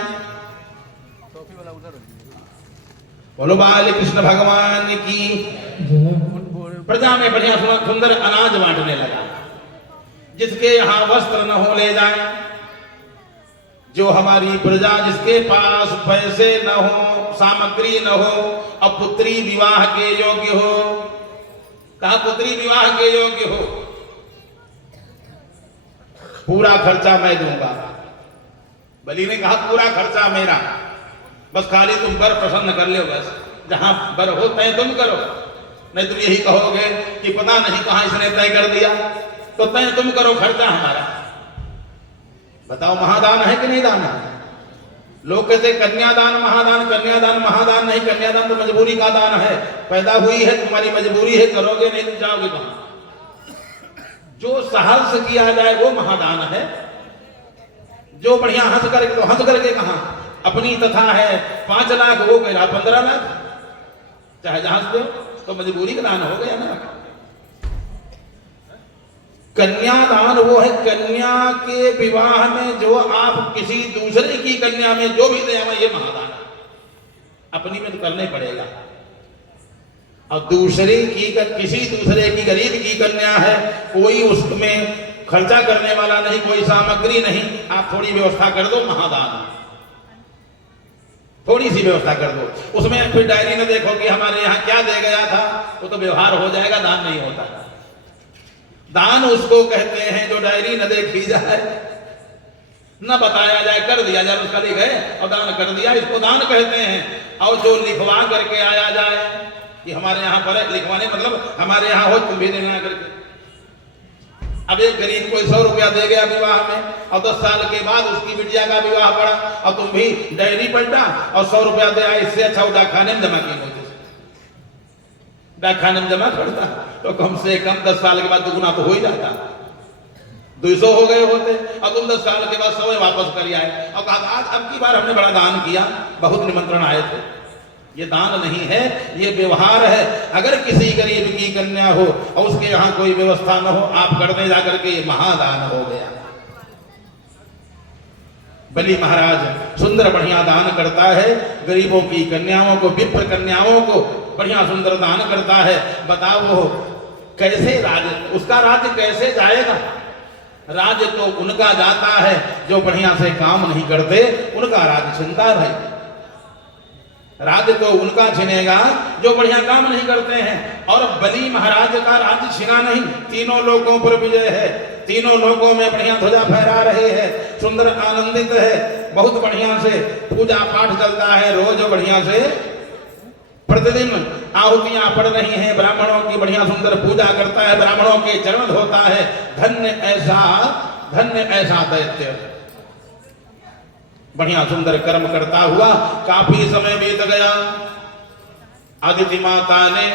बोलो बाल कृष्ण भगवान की। प्रजा में बढ़िया सुंदर अनाज बांटने लगा। जिसके यहाँ वस्त्र न हो ले जाए, जो हमारी प्रजा, जिसके पास पैसे न हो, सामग्री न हो और पुत्री विवाह के योग्य हो, कहा पुत्री विवाह के योग्य हो, पूरा खर्चा मैं दूंगा। बलि ने कहा पूरा खर्चा मेरा, बस खाली तुम वर प्रसन्न कर लो, बस जहां वर हो तय तुम करो। नहीं तुम यही कहोगे कि पता नहीं कहां इसने तय कर दिया, तो तय तुम करो, खर्चा हमारा। बताओ महादान है कि नहीं दान है? लोग कहते कन्यादान महादान, कन्यादान महादान नहीं, कन्यादान तो मजबूरी का दान है। पैदा हुई है, तुम्हारी मजबूरी है, करोगे नहीं तो जाओगे कहां? जो साहस किया जाए वो महादान है। जो बढ़िया हंस करके, तो हंस करके कहां अपनी तथा है 5 लाख, वो कह 15 लाख, चाहे जहां दो, तो मजबूरी का दान हो गया ना। कन्यादान वो है कन्या के विवाह में जो आप किसी दूसरे की कन्या में जो भी दे, ये महादान। अपनी में तो करना ही पड़ेगा। और दूसरे की, किसी दूसरे की गरीब की कन्या है, कोई उसमें खर्चा करने वाला नहीं, कोई सामग्री नहीं, आप थोड़ी व्यवस्था कर दो, महादान। थोड़ी सी व्यवस्था कर दो, उसमें फिर डायरी में देखो कि हमारे यहाँ क्या दे गया था, वो तो व्यवहार हो जाएगा, दान नहीं होता। दान उसको कहते हैं जो डायरी न देखी जाए, न बताया जाए, कर दिया जाए, उसका लिख गए और दान कर दिया, इसको दान कहते हैं। और जो लिखवा करके आया जाए कि हमारे यहाँ पर है, लिखवाने मतलब हमारे यहाँ हो, तुम भी देना करके। अब एक गरीब कोई 100 रुपया दे गया विवाह में, और 10 साल के बाद उसकी बिटिया का विवाह पड़ा, और तुम भी डायरी पलटा और 100 रुपया दे आए, इससे अच्छा वो डाकखाने में जमा किए होते। डाकखाने में जमा करता तो कम से कम 10 साल के बाद दुगुना तो हो ही जाता, 200 हो गए होते, और तुम 10 साल के बाद 100 वापस कर आए और कहा आज अब की बार हमने बड़ा दान किया, बहुत निमंत्रण आए थे। ये दान नहीं है, ये व्यवहार है। अगर किसी गरीब की कन्या हो और उसके यहाँ कोई व्यवस्था न हो, आप करने जाकर के ये महादान हो गया। बलि महाराज सुंदर बढ़िया दान करता है, गरीबों की कन्याओं को, विप्र कन्याओं को बढ़िया सुंदर दान करता है। बताओ वो कैसे राज्य, उसका राज्य कैसे जाएगा? राज्य तो उनका जाता है जो बढ़िया से काम नहीं करते, उनका राज्य छिनता है भाई। राज्य तो उनका छिनेगा जो बढ़िया काम नहीं करते हैं। और बलि महाराज का राज्य छिना नहीं, तीनों लोगों पर विजय है, तीनों लोगों में बढ़िया ध्वजा फहरा रहे हैं, सुंदर आनंदित है, बहुत बढ़िया से पूजा पाठ चलता है, रोज बढ़िया से प्रतिदिन आहुतियां पड़ रही हैं, ब्राह्मणों की बढ़िया सुंदर पूजा करता है, ब्राह्मणों के चरण धोता है। धन्य ऐसा दैत्य बढ़िया सुंदर कर्म करता हुआ काफी समय बीत गया। अदिति माता ने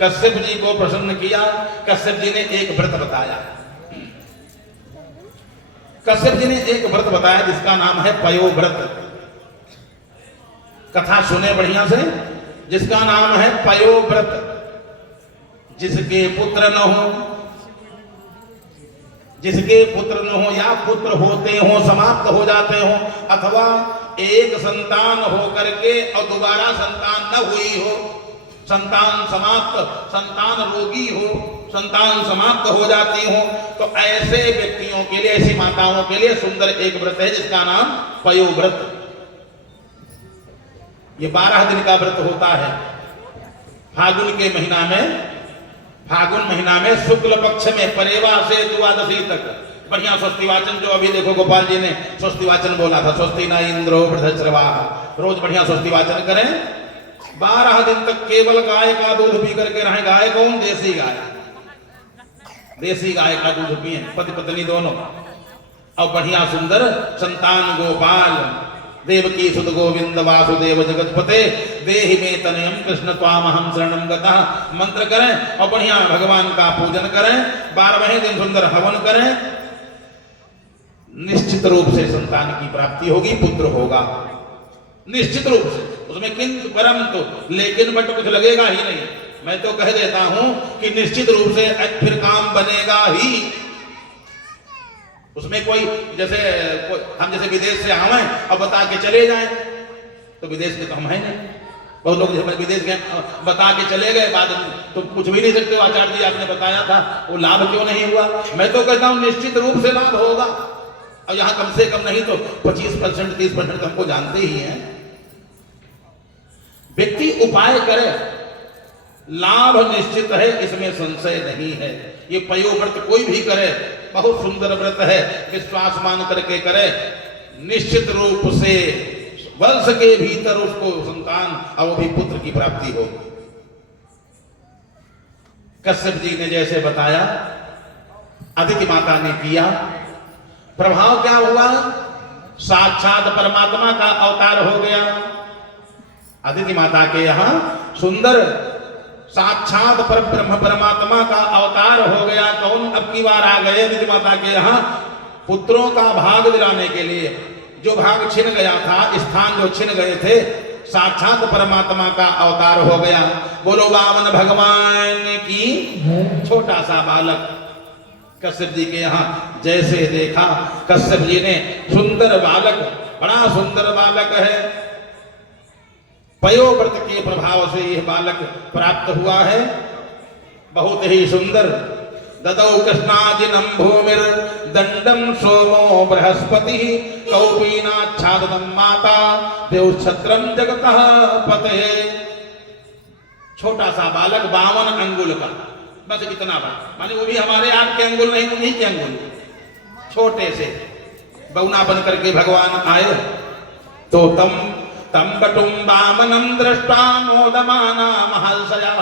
कश्यप जी को प्रसन्न किया। कश्यप जी ने एक व्रत बताया, कश्यप जी ने एक व्रत बताया जिसका नाम है पयो व्रत। कथा सुने बढ़िया से, जिसका नाम है पयो व्रत। जिसके पुत्र न हो, जिसके पुत्र न हो या पुत्र होते हो समाप्त हो जाते हो, अथवा एक संतान हो करके और दोबारा संतान न हुई हो, संतान समाप्त, संतान रोगी हो, संतान समाप्त हो जाती हो, तो ऐसे व्यक्तियों के लिए, ऐसी माताओं के लिए सुंदर एक व्रत है जिसका नाम पयो व्रत। ये 12 दिन का व्रत होता है। फागुन के महीना में, फागुन महीना में शुक्ल पक्ष में परेवा से द्वादशी तक बढ़िया स्वस्ति वाचन, जो अभी देखो गोपाल जी ने स्वस्ति वाचन बोला था, स्वस्ति न इंद्रो वृद्धश्रवाः, रोज बढ़िया स्वस्ति वाचन करें। 12 दिन तक केवल गाय का दूध पी करके रहें। गाय कौन? देसी गाय, देसी गाय का दूध पिए, पति पत्नी दोनों। और बढ़िया सुंदर संतान गोपाल, देवकी सुत गोविंद वासुदेव जगतपते, देहि मे तनयम कृष्ण त्वामहं शरणं गतः मंत्र करें और बढ़िया भगवान का पूजन करें। 12वें दिन सुंदर हवन करें। निश्चित रूप से संतान की प्राप्ति होगी, पुत्र होगा निश्चित रूप से। उसमें किंतु परंतु लेकिन बट कुछ लगेगा ही नहीं। मैं तो कह देता हूं कि निश्चित रूप से फिर काम बनेगा ही। उसमें कोई जैसे हम जैसे विदेश से आवे और बता के चले जाएं, तो विदेश में तो हम है नहीं। बहुत लोग जब विदेश गए बता के चले गए, बाद तो कुछ भी नहीं सकते। आचार्य जी आपने बताया था, वो लाभ क्यों नहीं हुआ? मैं तो कहता हूं निश्चित रूप से लाभ होगा। और यहां कम से कम नहीं तो 25% 30% हमको जानते ही हैं। व्यक्ति उपाय करे, लाभ निश्चित है, इसमें संशय नहीं है। ये पयोव्रत कोई भी करे, बहुत सुंदर व्रत है, विश्वास मान करके करे, निश्चित रूप से वर्ष के भीतर उसको संतान और वो भी पुत्र की प्राप्ति हो। कश्यप जी ने जैसे बताया, अदिति माता ने किया, प्रभाव क्या हुआ? साक्षात परमात्मा का अवतार हो गया। अदिति माता के यहां सुंदर साक्षात पर ब्रह्म परमात्मा का अवतार हो गया। कौन अब की बार आ गए अदिति माता के यहां? पुत्रों का भाग दिलाने के लिए। जो भाग छिन गया था, स्थान जो छिन गए थे, साक्षात परमात्मा का अवतार हो गया। बोलो वामन भगवान की। छोटा सा बालक कश्यप जी के यहाँ जैसे देखा, कश्यप जी ने सुंदर बालक, बड़ा सुंदर बालक है, पयोव्रत के प्रभाव से यह बालक प्राप्त हुआ है, बहुत ही सुंदर। ददौ कृष्णाजिनं भूमिर दंडम सोमो बृहस्पति कौपीनाच्छादनं माता देवच्छत्रम जगतः पते। छोटा सा बालक 52 अंगुल का, बस इतना बात, माने वो भी हमारे आपके अंगुल नहीं, उन्हीं के अंगुल, छोटे से बौना बन करके भगवान आए। तो तम बटुम वामनम दृष्टा मोदमाना महर्षयः।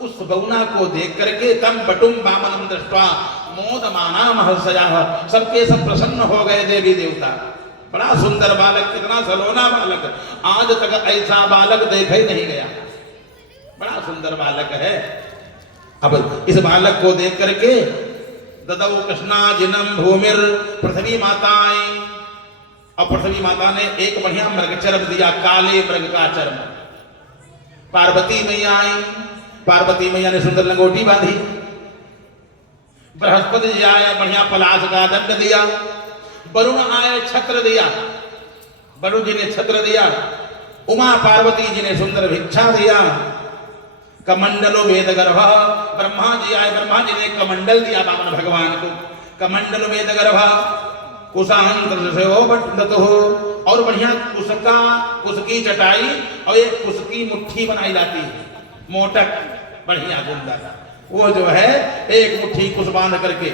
उस बौना को देख करके तम बटुम वामनम दृष्टा मोदमाना महर्षयः, सबके सब प्रसन्न हो गए देवी देवता। बड़ा सुंदर बालक, कितना सलोना बालक, आज तक ऐसा बालक देखा ही नहीं गया, बड़ा सुंदर बालक है। अब इस बालक को देख करके ददौ कृष्णाजिनं भूमिर, पृथ्वी माता आई, और पृथ्वी माता ने एक बढ़िया मृग चर्म दिया, काले मृग का चर्म। पार्वती मैया आई, पार्वती मैया ने सुंदर लंगोटी बांधी। बृहस्पति जी आए, बढ़िया पलाश का दंड दिया। वरुण आए, छत्र दिया, वरुण जी ने छत्र दिया। उमा पार्वती जी ने सुंदर भिक्षा दिया। कमंडलो वेद गर्भ, ब्रह्मा जी आए, ब्रह्मा जी ने कमंडल दिया वामन भगवान को। कमंडल वेद गर्भ कुशांतर से हो बट हो, और बढ़िया कुश की चटाई और एक कुश की मुट्ठी बनाई जाती है, मोटक बढ़िया सुंदर, वो जो है एक मुट्ठी कुश बांध करके,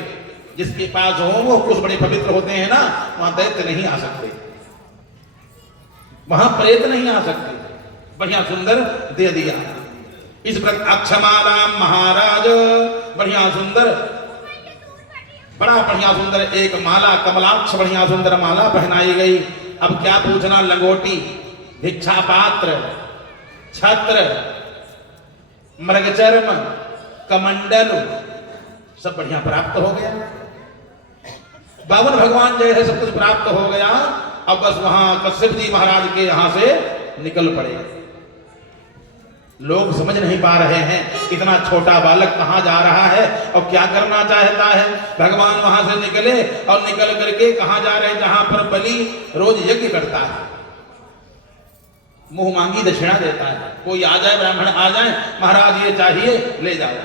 जिसके पास हो वो कुश बड़े पवित्र होते हैं ना, वहां दैत्य नहीं आ सकते, वहां प्रेत नहीं आ सकते, बढ़िया सुंदर दे दिया। इस प्रकार अक्षमाला महाराज, बढ़िया सुंदर, बड़ा बढ़िया सुंदर एक माला, कमलाक्ष बढ़िया सुंदर माला पहनाई गई। अब क्या पूछना, लंगोटी, भिक्षा पात्र, छत्र, मृगचर्म, कमंडल, सब बढ़िया प्राप्त हो गया। वामन भगवान जैसे सब कुछ प्राप्त हो गया। अब बस वहां कश्यप जी महाराज के यहां से निकल पड़े। लोग समझ नहीं पा रहे हैं, इतना छोटा बालक कहां जा रहा है और क्या करना चाहता है। भगवान वहां से निकले और निकल करके कहां जा रहे हैं, जहां पर बलि रोज यज्ञ करता है, मुंह मांगी दक्षिणा देता है। कोई आ जाए, ब्राह्मण आ जाए, महाराज ये चाहिए, ले जाओ।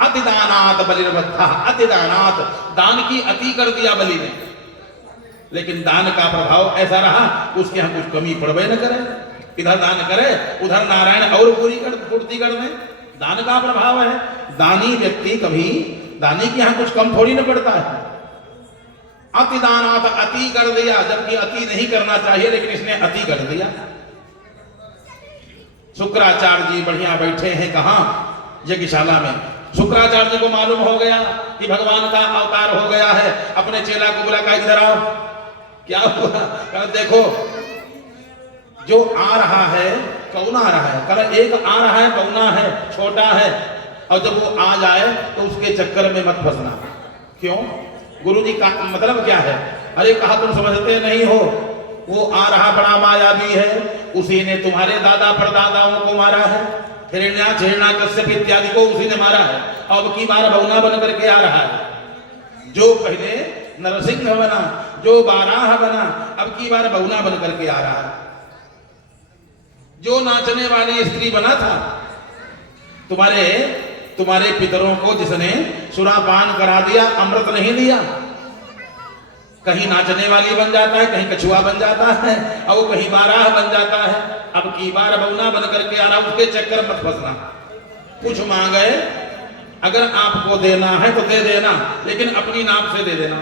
अतिदानात बलिर्बद्धा, अतिदानात, दान की अति कर दिया बलि ने, लेकिन दान का प्रभाव ऐसा रहा उसके यहां कुछ कमी पड़वे न करे। इधर दान करे, उधर नारायण और पूर्ति कर दे, दान का प्रभाव है। दानी व्यक्ति कभी, दानी के यहां कुछ कम थोड़ी न पड़ता है। अतिदानात, अति कर दिया, जबकि अति नहीं करना चाहिए, लेकिन इसने अति कर दिया। शुक्राचार्य जी बढ़िया बैठे हैं कहां, यज्ञशाला में। शुक्राचार्य जी को मालूम हो गया कि भगवान का अवतार हो गया है। अपने चेला को बुला कर, इधर आओ। क्या हुआ? देखो जो आ रहा है, कौन आ रहा है? कल एक आ रहा है, कौना है, छोटा है, और जब वो आ जाए तो उसके चक्कर में मत फंसना। क्यों? गुरुजी का मतलब क्या है? अरे कहा तुम समझते नहीं हो, वो आ रहा बड़ा मायावी है, उसी ने तुम्हारे दादा परदादाओं को मारा है, हिरण्याक्ष, हिरण्याकश्यप इत्यादि को उसी ने मारा है। अब की बार बौना बन करके आ रहा है। जो पहले नरसिंह बना, जो बाराह बना, अब की बार बौना बन करके आ रहा है। जो नाचने वाली स्त्री बना था, तुम्हारे पितरों को जिसने सुरापान करा दिया, अमृत नहीं दिया, कहीं नाचने वाली बन जाता है, कहीं कछुआ बन जाता है, और वो कहीं बाराह बन जाता है। अब की बार बौना बन करके आ रहा, उसके चक्कर मत फंसना। कुछ मांगे, अगर आपको देना है तो दे देना, लेकिन अपनी नाप से दे देना।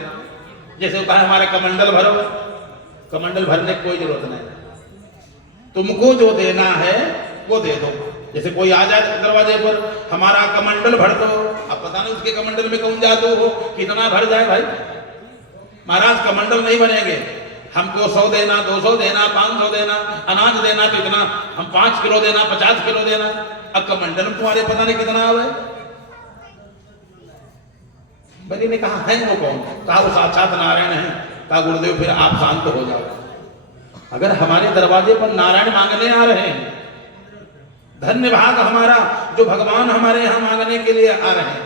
जैसे कहा हमारा कमंडल भरो, कमंडल भरने की कोई जरूरत नहीं, तुमको जो देना है वो दे दो। जैसे कोई आ जाए दरवाजे पर, हमारा कमंडल भर दो, अब पता नहीं उसके कमंडल में कौन जादू हो, कितना भर जाए भाई। महाराज कमंडल नहीं बनेंगे, हमको 100 देना, 200 देना, 500 देना, अनाज देना तो इतना, हम 5 किलो देना, 50 किलो देना। अब कमंडल में तुम्हारे पता नहीं कितना हुआ। बनी ने कहा है वो कौन? कहा वो साक्षात नारायण है। कहा गुरुदेव फिर आप शांत हो जाओ। अगर हमारे दरवाजे पर नारायण मांगने आ रहे हैं, धन्य भाग हमारा जो भगवान हमारे यहां मांगने के लिए आ रहे हैं,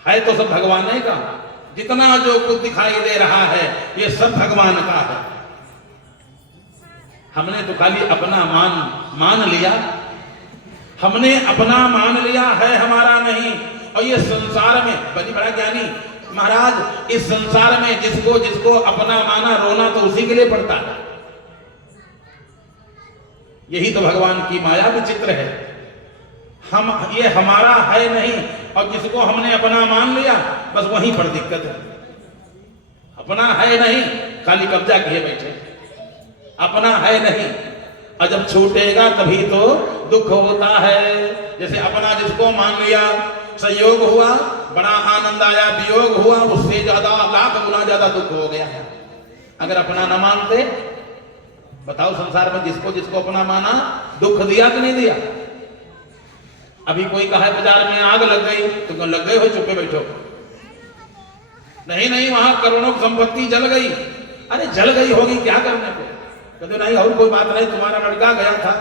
है तो सब भगवान का। जितना जो कुछ दिखाई दे रहा है ये सब भगवान का है। हमने तो खाली अपना मान लिया, हमने अपना मान लिया है, हमारा नहीं। और ये संसार में बड़ी बड़ा ज्ञानी महाराज, इस संसार में जिसको जिसको अपना माना, रोना तो उसी के लिए पड़ता है। यही तो भगवान की माया विचित्र है। हम ये हमारा है नहीं, और जिसको हमने अपना मान लिया बस वहीं पर दिक्कत है। अपना है नहीं, खाली कब्जा किए बैठे, अपना है नहीं। और जब छूटेगा तभी तो दुख होता है। जैसे अपना जिसको मान लिया, संयोग हुआ, बड़ा आनंद आया, वियोग हुआ, उससे ज्यादा लाख गुना ज्यादा दुख हो गया। अगर अपना न मानते, बताओ संसार में जिसको जिसको अपना माना, दुख दिया कि नहीं दिया? अभी कोई कहा बाजार में आग लग गई, तुम लग गए हो, चुपे बैठो। नहीं वहां करोड़ों की संपत्ति जल गई। अरे जल गई होगी, क्या करने को? कहते नहीं और कोई बात नहीं, तुम्हारा लड़का गया था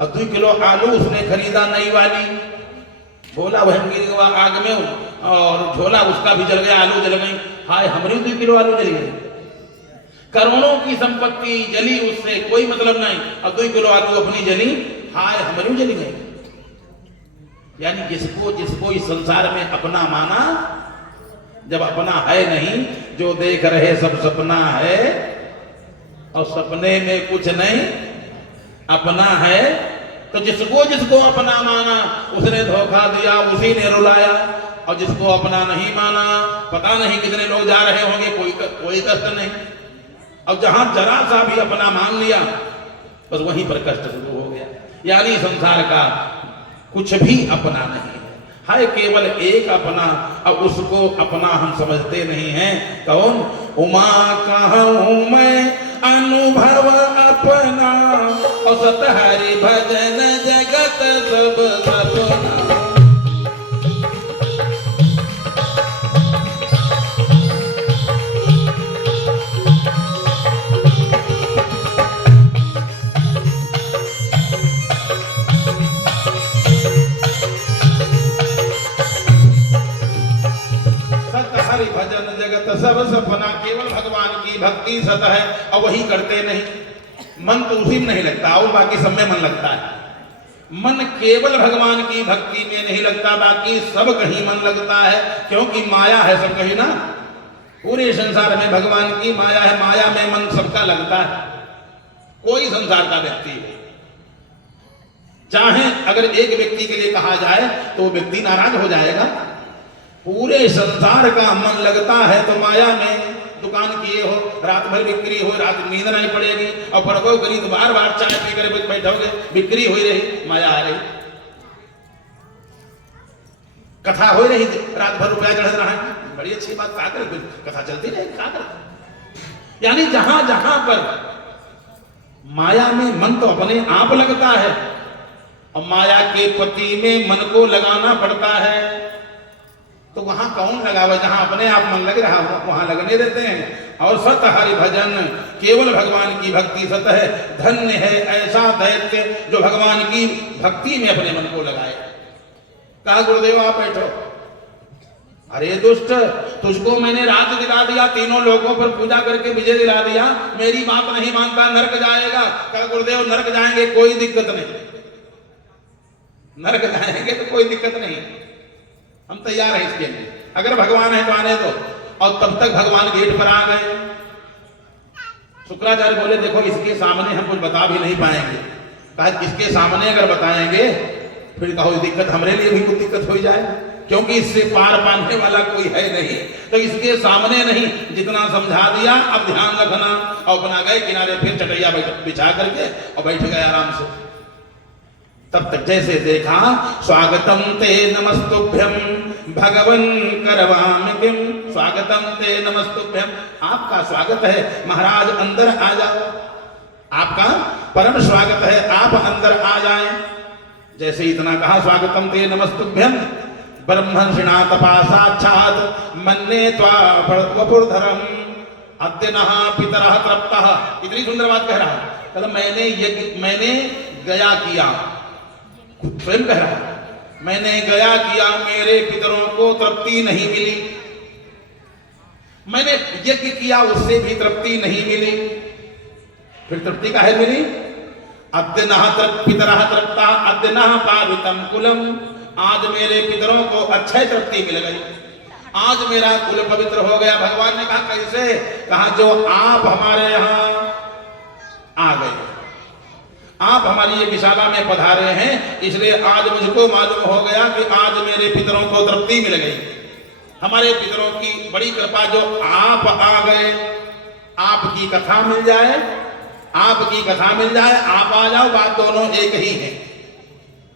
और 2 किलो आलू उसने खरीदा नई वाली, झोला वह गिर गया आग में, और झोला उसका भी जल गया, आलू जल गई। हाय हमारी 2 किलो आलू जल गई। करोड़ों की संपत्ति जली, उससे कोई मतलब नहीं, और 2 किलो आलू अपनी जली, हाय हमारी जली गई। यानी जिसको जिसको इस संसार में अपना माना, जब अपना है नहीं, जो देख रहे सब सपना है, और सपने में कुछ नहीं, अपना है। तो जिसको जिसको अपना माना उसने धोखा दिया, उसी ने रुलाया। और जिसको अपना नहीं माना, पता नहीं कितने लोग जा रहे होंगे, कोई कष्ट नहीं। और जहां जरा सा भी अपना मान लिया, बस वहीं पर कष्ट शुरू हो गया। यानी संसार का कुछ भी अपना नहीं है केवल एक अपना। अब उसको अपना हम समझते नहीं हैं। कौन? उमा कहूं मैं अनुभव अपना, और सत हरि भजन जगत सब सपना। भजन जगत सब सपना। केवल भगवान की भक्ति सत है, और वही करते नहीं। मन तो उसी में नहीं लगता, और बाकी सब में मन लगता है। मन केवल भगवान की भक्ति में नहीं लगता, बाकी सब कहीं मन लगता है, क्योंकि माया है सब कहीं ना। पूरे संसार में भगवान की माया है, माया में मन सबका लगता है। कोई संसार का व्यक्ति चाहे अगर एक व्यक्ति के लिए कहा जाए तो वो व्यक्ति नाराज हो जाएगा। पूरे संसार का मन लगता है तो माया में। दुकान किए हो, रात भर बिक्री हो, रात नींद नहीं पड़ेगी, और पड़को करी तो बार बार चाय पी कर बैठोगे, बिक्री हो रही, माया आ रही, कथा हो रही, रात भर रुपया चढ़ रहा है, बड़ी अच्छी बात, क्या करे, कथा चलती रहे, क्या करे। यानी जहां जहां पर माया में मन तो अपने आप लगता है, और माया के पति में मन को लगाना पड़ता है। तो वहां कौन लगावे? जहां अपने आप मन लग रहा वहां लगने देते हैं। और सत हरि भजन, केवल भगवान की भक्ति सत है। धन्य है ऐसा दैत्य जो भगवान की भक्ति में अपने मन को लगाए। कहा गुरुदेव आप बैठो। अरे दुष्ट, तुझको मैंने राज दिला दिया, तीनों लोगों पर पूजा करके विजय दिला दिया, मेरी बात नहीं मानता, नरक जाएगा। कहा गुरुदेव नरक जाएंगे, कोई दिक्कत नहीं, नरक जाएंगे तो कोई दिक्कत नहीं, हम तैयार हैं इसके लिए। अगर भगवान है तो आने दो। और तब तक भगवान गेट पर आ गए। शुक्राचार्य बोले देखो इसके सामने हम कुछ बता भी नहीं पाएंगे। कहा इसके सामने अगर बताएंगे फिर कहो दिक्कत हमारे लिए भी कुछ दिक्कत हो जाए, क्योंकि इससे पार पाने वाला कोई है नहीं, तो इसके सामने नहीं, जितना समझा दिया अब ध्यान रखना। और अपना गए किनारे, फिर चटैया बिछा करके और बैठ गए आराम से। तब तक जैसे देखा स्वागतम ते नमस्तुभ्यम भगवन करवाम किम, स्वागतम ते नमस्तुभ्यम, आपका स्वागत है महाराज, अंदर आ जाओ, आपका परम स्वागत है, आप अंदर आ जाएं। जैसे इतना कहा स्वागतम ते नमस्तुभ्यम ब्रह्मर्षिणा तपा साक्षात मन्ने त्वा वपुर्धरम अद्यनः पितरः तृप्तः। इतनी सुंदर बात कह रहा है, कहता मैंने गया किया, स्वयं कह रहा है मैंने गया किया, मेरे पितरों को तृप्ति नहीं मिली, मैंने यज्ञ किया उससे भी तृप्ति नहीं मिली, फिर तृप्ति काहे मिली? अद्यनः पितरः तृप्ता अद्यनः पावितम कुलम, आज मेरे पितरों को अक्षय तृप्ति मिल गई, आज मेरा कुल पवित्र हो गया। भगवान ने कहा कैसे? कहा जो आप हमारे यहां आ गए, आप हमारी ये विशाला में पधारे हैं, इसलिए आज मुझको मालूम हो गया कि आज मेरे पितरों को तृप्ति मिल गई। हमारे पितरों की बड़ी कृपा, जो आप आ गए, आपकी कथा मिल जाए, आपकी कथा मिल जाए, आप आ जाओ, बात दोनों एक ही है।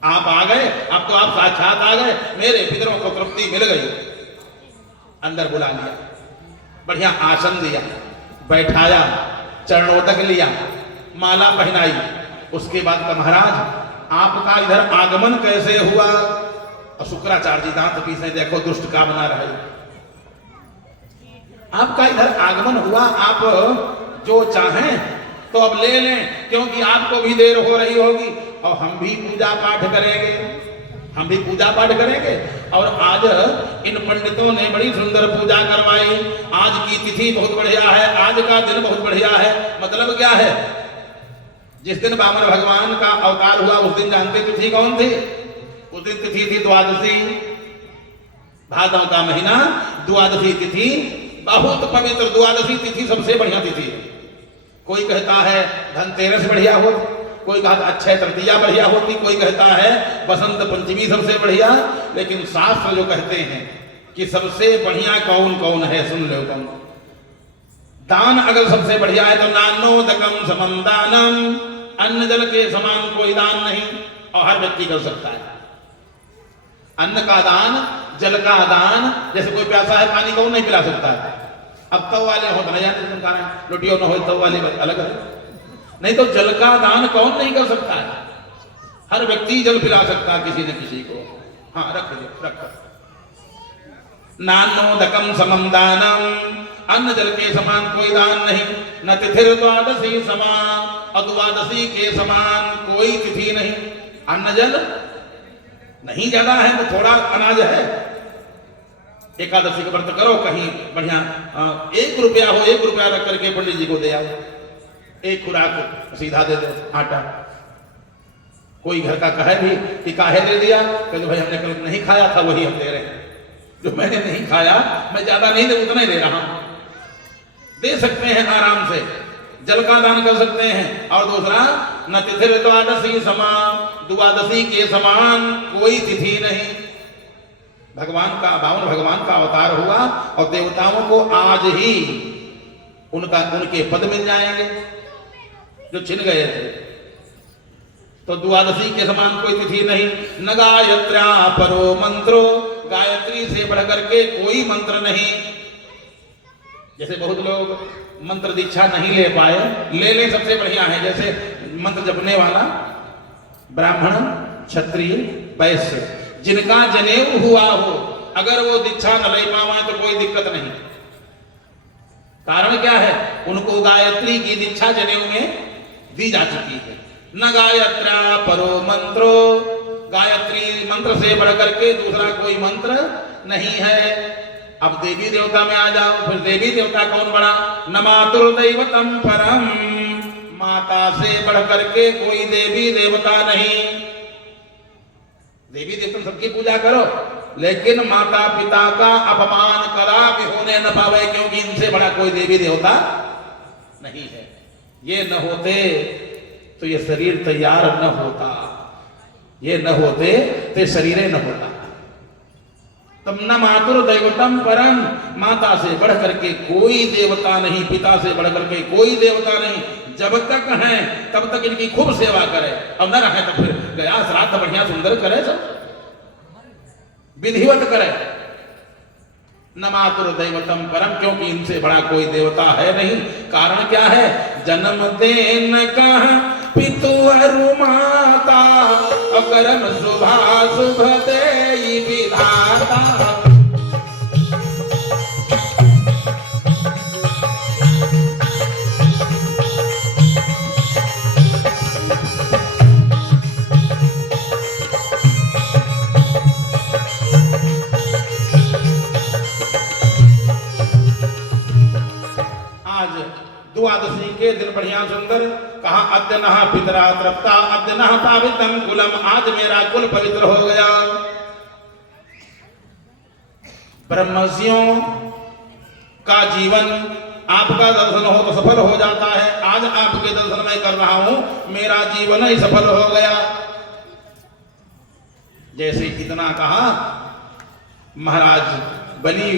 आप आ गए, अब तो आप साक्षात आ गए, मेरे पितरों को तृप्ति मिल गई। अंदर बुला लिया, बढ़िया आसन दिया, बैठाया, चरणोदक लिया, माला पहनाई। उसके बाद का महाराज आपका इधर आगमन कैसे हुआ? और शुक्राचार्य जी दांत पीसे, देखो दुष्ट का बना रहे, आपका इधर आगमन हुआ, आप जो चाहें तो अब ले लें, क्योंकि आपको भी देर हो रही होगी और हम भी पूजा पाठ करेंगे, हम भी पूजा पाठ करेंगे। और आज इन पंडितों ने बड़ी सुंदर पूजा करवाई, आज की तिथि बहुत बढ़िया है, आज का दिन बहुत बढ़िया है। मतलब क्या है? जिस दिन वामन भगवान का अवतार हुआ उस दिन जानते तिथि कौन थी? उस दिन तिथि थी द्वादशी, भादों का महीना, द्वादशी तिथि, बहुत पवित्र द्वादशी तिथि सबसे बढ़िया तिथि है। कोई कहता है धनतेरस बढ़िया होती, कोई कहता अक्षय तृतीया बढ़िया होती, कोई कहता है बसंत पंचमी सबसे बढ़िया। लेकिन शास्त्र जो कहते हैं कि सबसे बढ़िया कौन कौन है, सुन लो तुम। दान अगर सबसे बढ़िया है तो नानोदकम समम दानम, अन्न जल के समान कोई दान नहीं, और हर व्यक्ति कर सकता है। अन्न का दान, जल का दान, जैसे कोई प्यासा है पानी कौन नहीं पिला सकता है? अब तव वाले हो तो नहीं जाते तुम खाना, रोटियों न हो तव वाले अलग है, नहीं तो जल का दान कौन नहीं कर सकता है? हर व्यक्ति जल पिला सकता है किसी न किसी को। हाँ रख दो, रख। नानोदकम समम दानम, अन्न जल के समान कोई दान नहीं, न तिथिर द्वादशी समान, और द्वादशी के समान कोई तिथि नहीं। अन्न जल नहीं ज्यादा है तो थोड़ा अनाज है, एकादशी का व्रत करो, कहीं बढ़िया 1 रुपया हो, 1 रुपया रख करके पंडित जी को दे आओ, एक खुराक सीधा दे दो आटा। कोई घर का कहे भी कि काहे दे दिया, कहते भाई हमने कल नहीं खाया था वही हम दे रहे हैं, जो मैंने नहीं खाया मैं ज्यादा नहीं दे, उतना ही दे रहा हूं। दे सकते हैं आराम से, जल का दान कर सकते हैं। और दूसरा न तिथिर द्वादशी समान, द्वादशी के समान कोई तिथि नहीं। भगवान का, वामन भगवान का अवतार हुआ और देवताओं को आज ही उनके पद मिल जाएंगे जो छिन गए थे। तो द्वादशी के समान कोई तिथि नहीं। न गायत्र्या परो मंत्रो, गायत्री से बढ़कर के कोई मंत्र नहीं। जैसे बहुत लोग मंत्र दीक्षा नहीं ले पाए, ले ले सबसे बढ़िया है। जैसे मंत्र जपने वाला ब्राह्मण, क्षत्रिय, वैश्य, जिनका जनेऊ हुआ हो, अगर वो दीक्षा न ले पाए तो कोई दिक्कत नहीं। कारण क्या है? उनको गायत्री की दीक्षा जनेऊ में दी जा चुकी है। न गायत्रा परो मंत्रो, गायत्री मंत्र से बढ़कर के दूसरा कोई मंत्र नहीं है। अब देवी देवता में आ जाओ, फिर देवी देवता कौन बड़ा? न मातुर्दैवतम परम, माता से बढ़कर के कोई देवी देवता नहीं। देवी देवता सबकी पूजा करो, लेकिन माता पिता का अपमान करा भी होने न पावे, क्योंकि इनसे बड़ा कोई देवी देवता नहीं है। ये न होते तो ये शरीर तैयार न होता, ये न होते तो शरीर न होता। तब न मातुर दैवतम परम, माता से बढ़ करके कोई देवता नहीं, पिता से बढ़ करके कोई देवता नहीं। जब तक हैं तब तक इनकी खूब सेवा करे, अब न रहे तो फिर गया श्राद्ध बढ़िया सुंदर करे, सब विधिवत करे। न मातुर दैवतम परम, क्योंकि इनसे बड़ा कोई देवता है नहीं। कारण क्या है? जन्म देन कहा पितु अरु माता, अकरम शुभा शुभ देई विधाता। द्वादशी के दिन बढ़िया सुंदर कहा, अद्य नः पितरा तृप्ता, अद्य नः पावित्रं कुलम, आज मेरा कुल पवित्र हो गया। ब्रह्मर्षियों का जीवन आपका दर्शन हो तो सफल हो जाता है। आज आपके दर्शन मैं कर रहा हूं, मेरा जीवन ही सफल हो गया। जैसे इतना कहा, महाराज बलि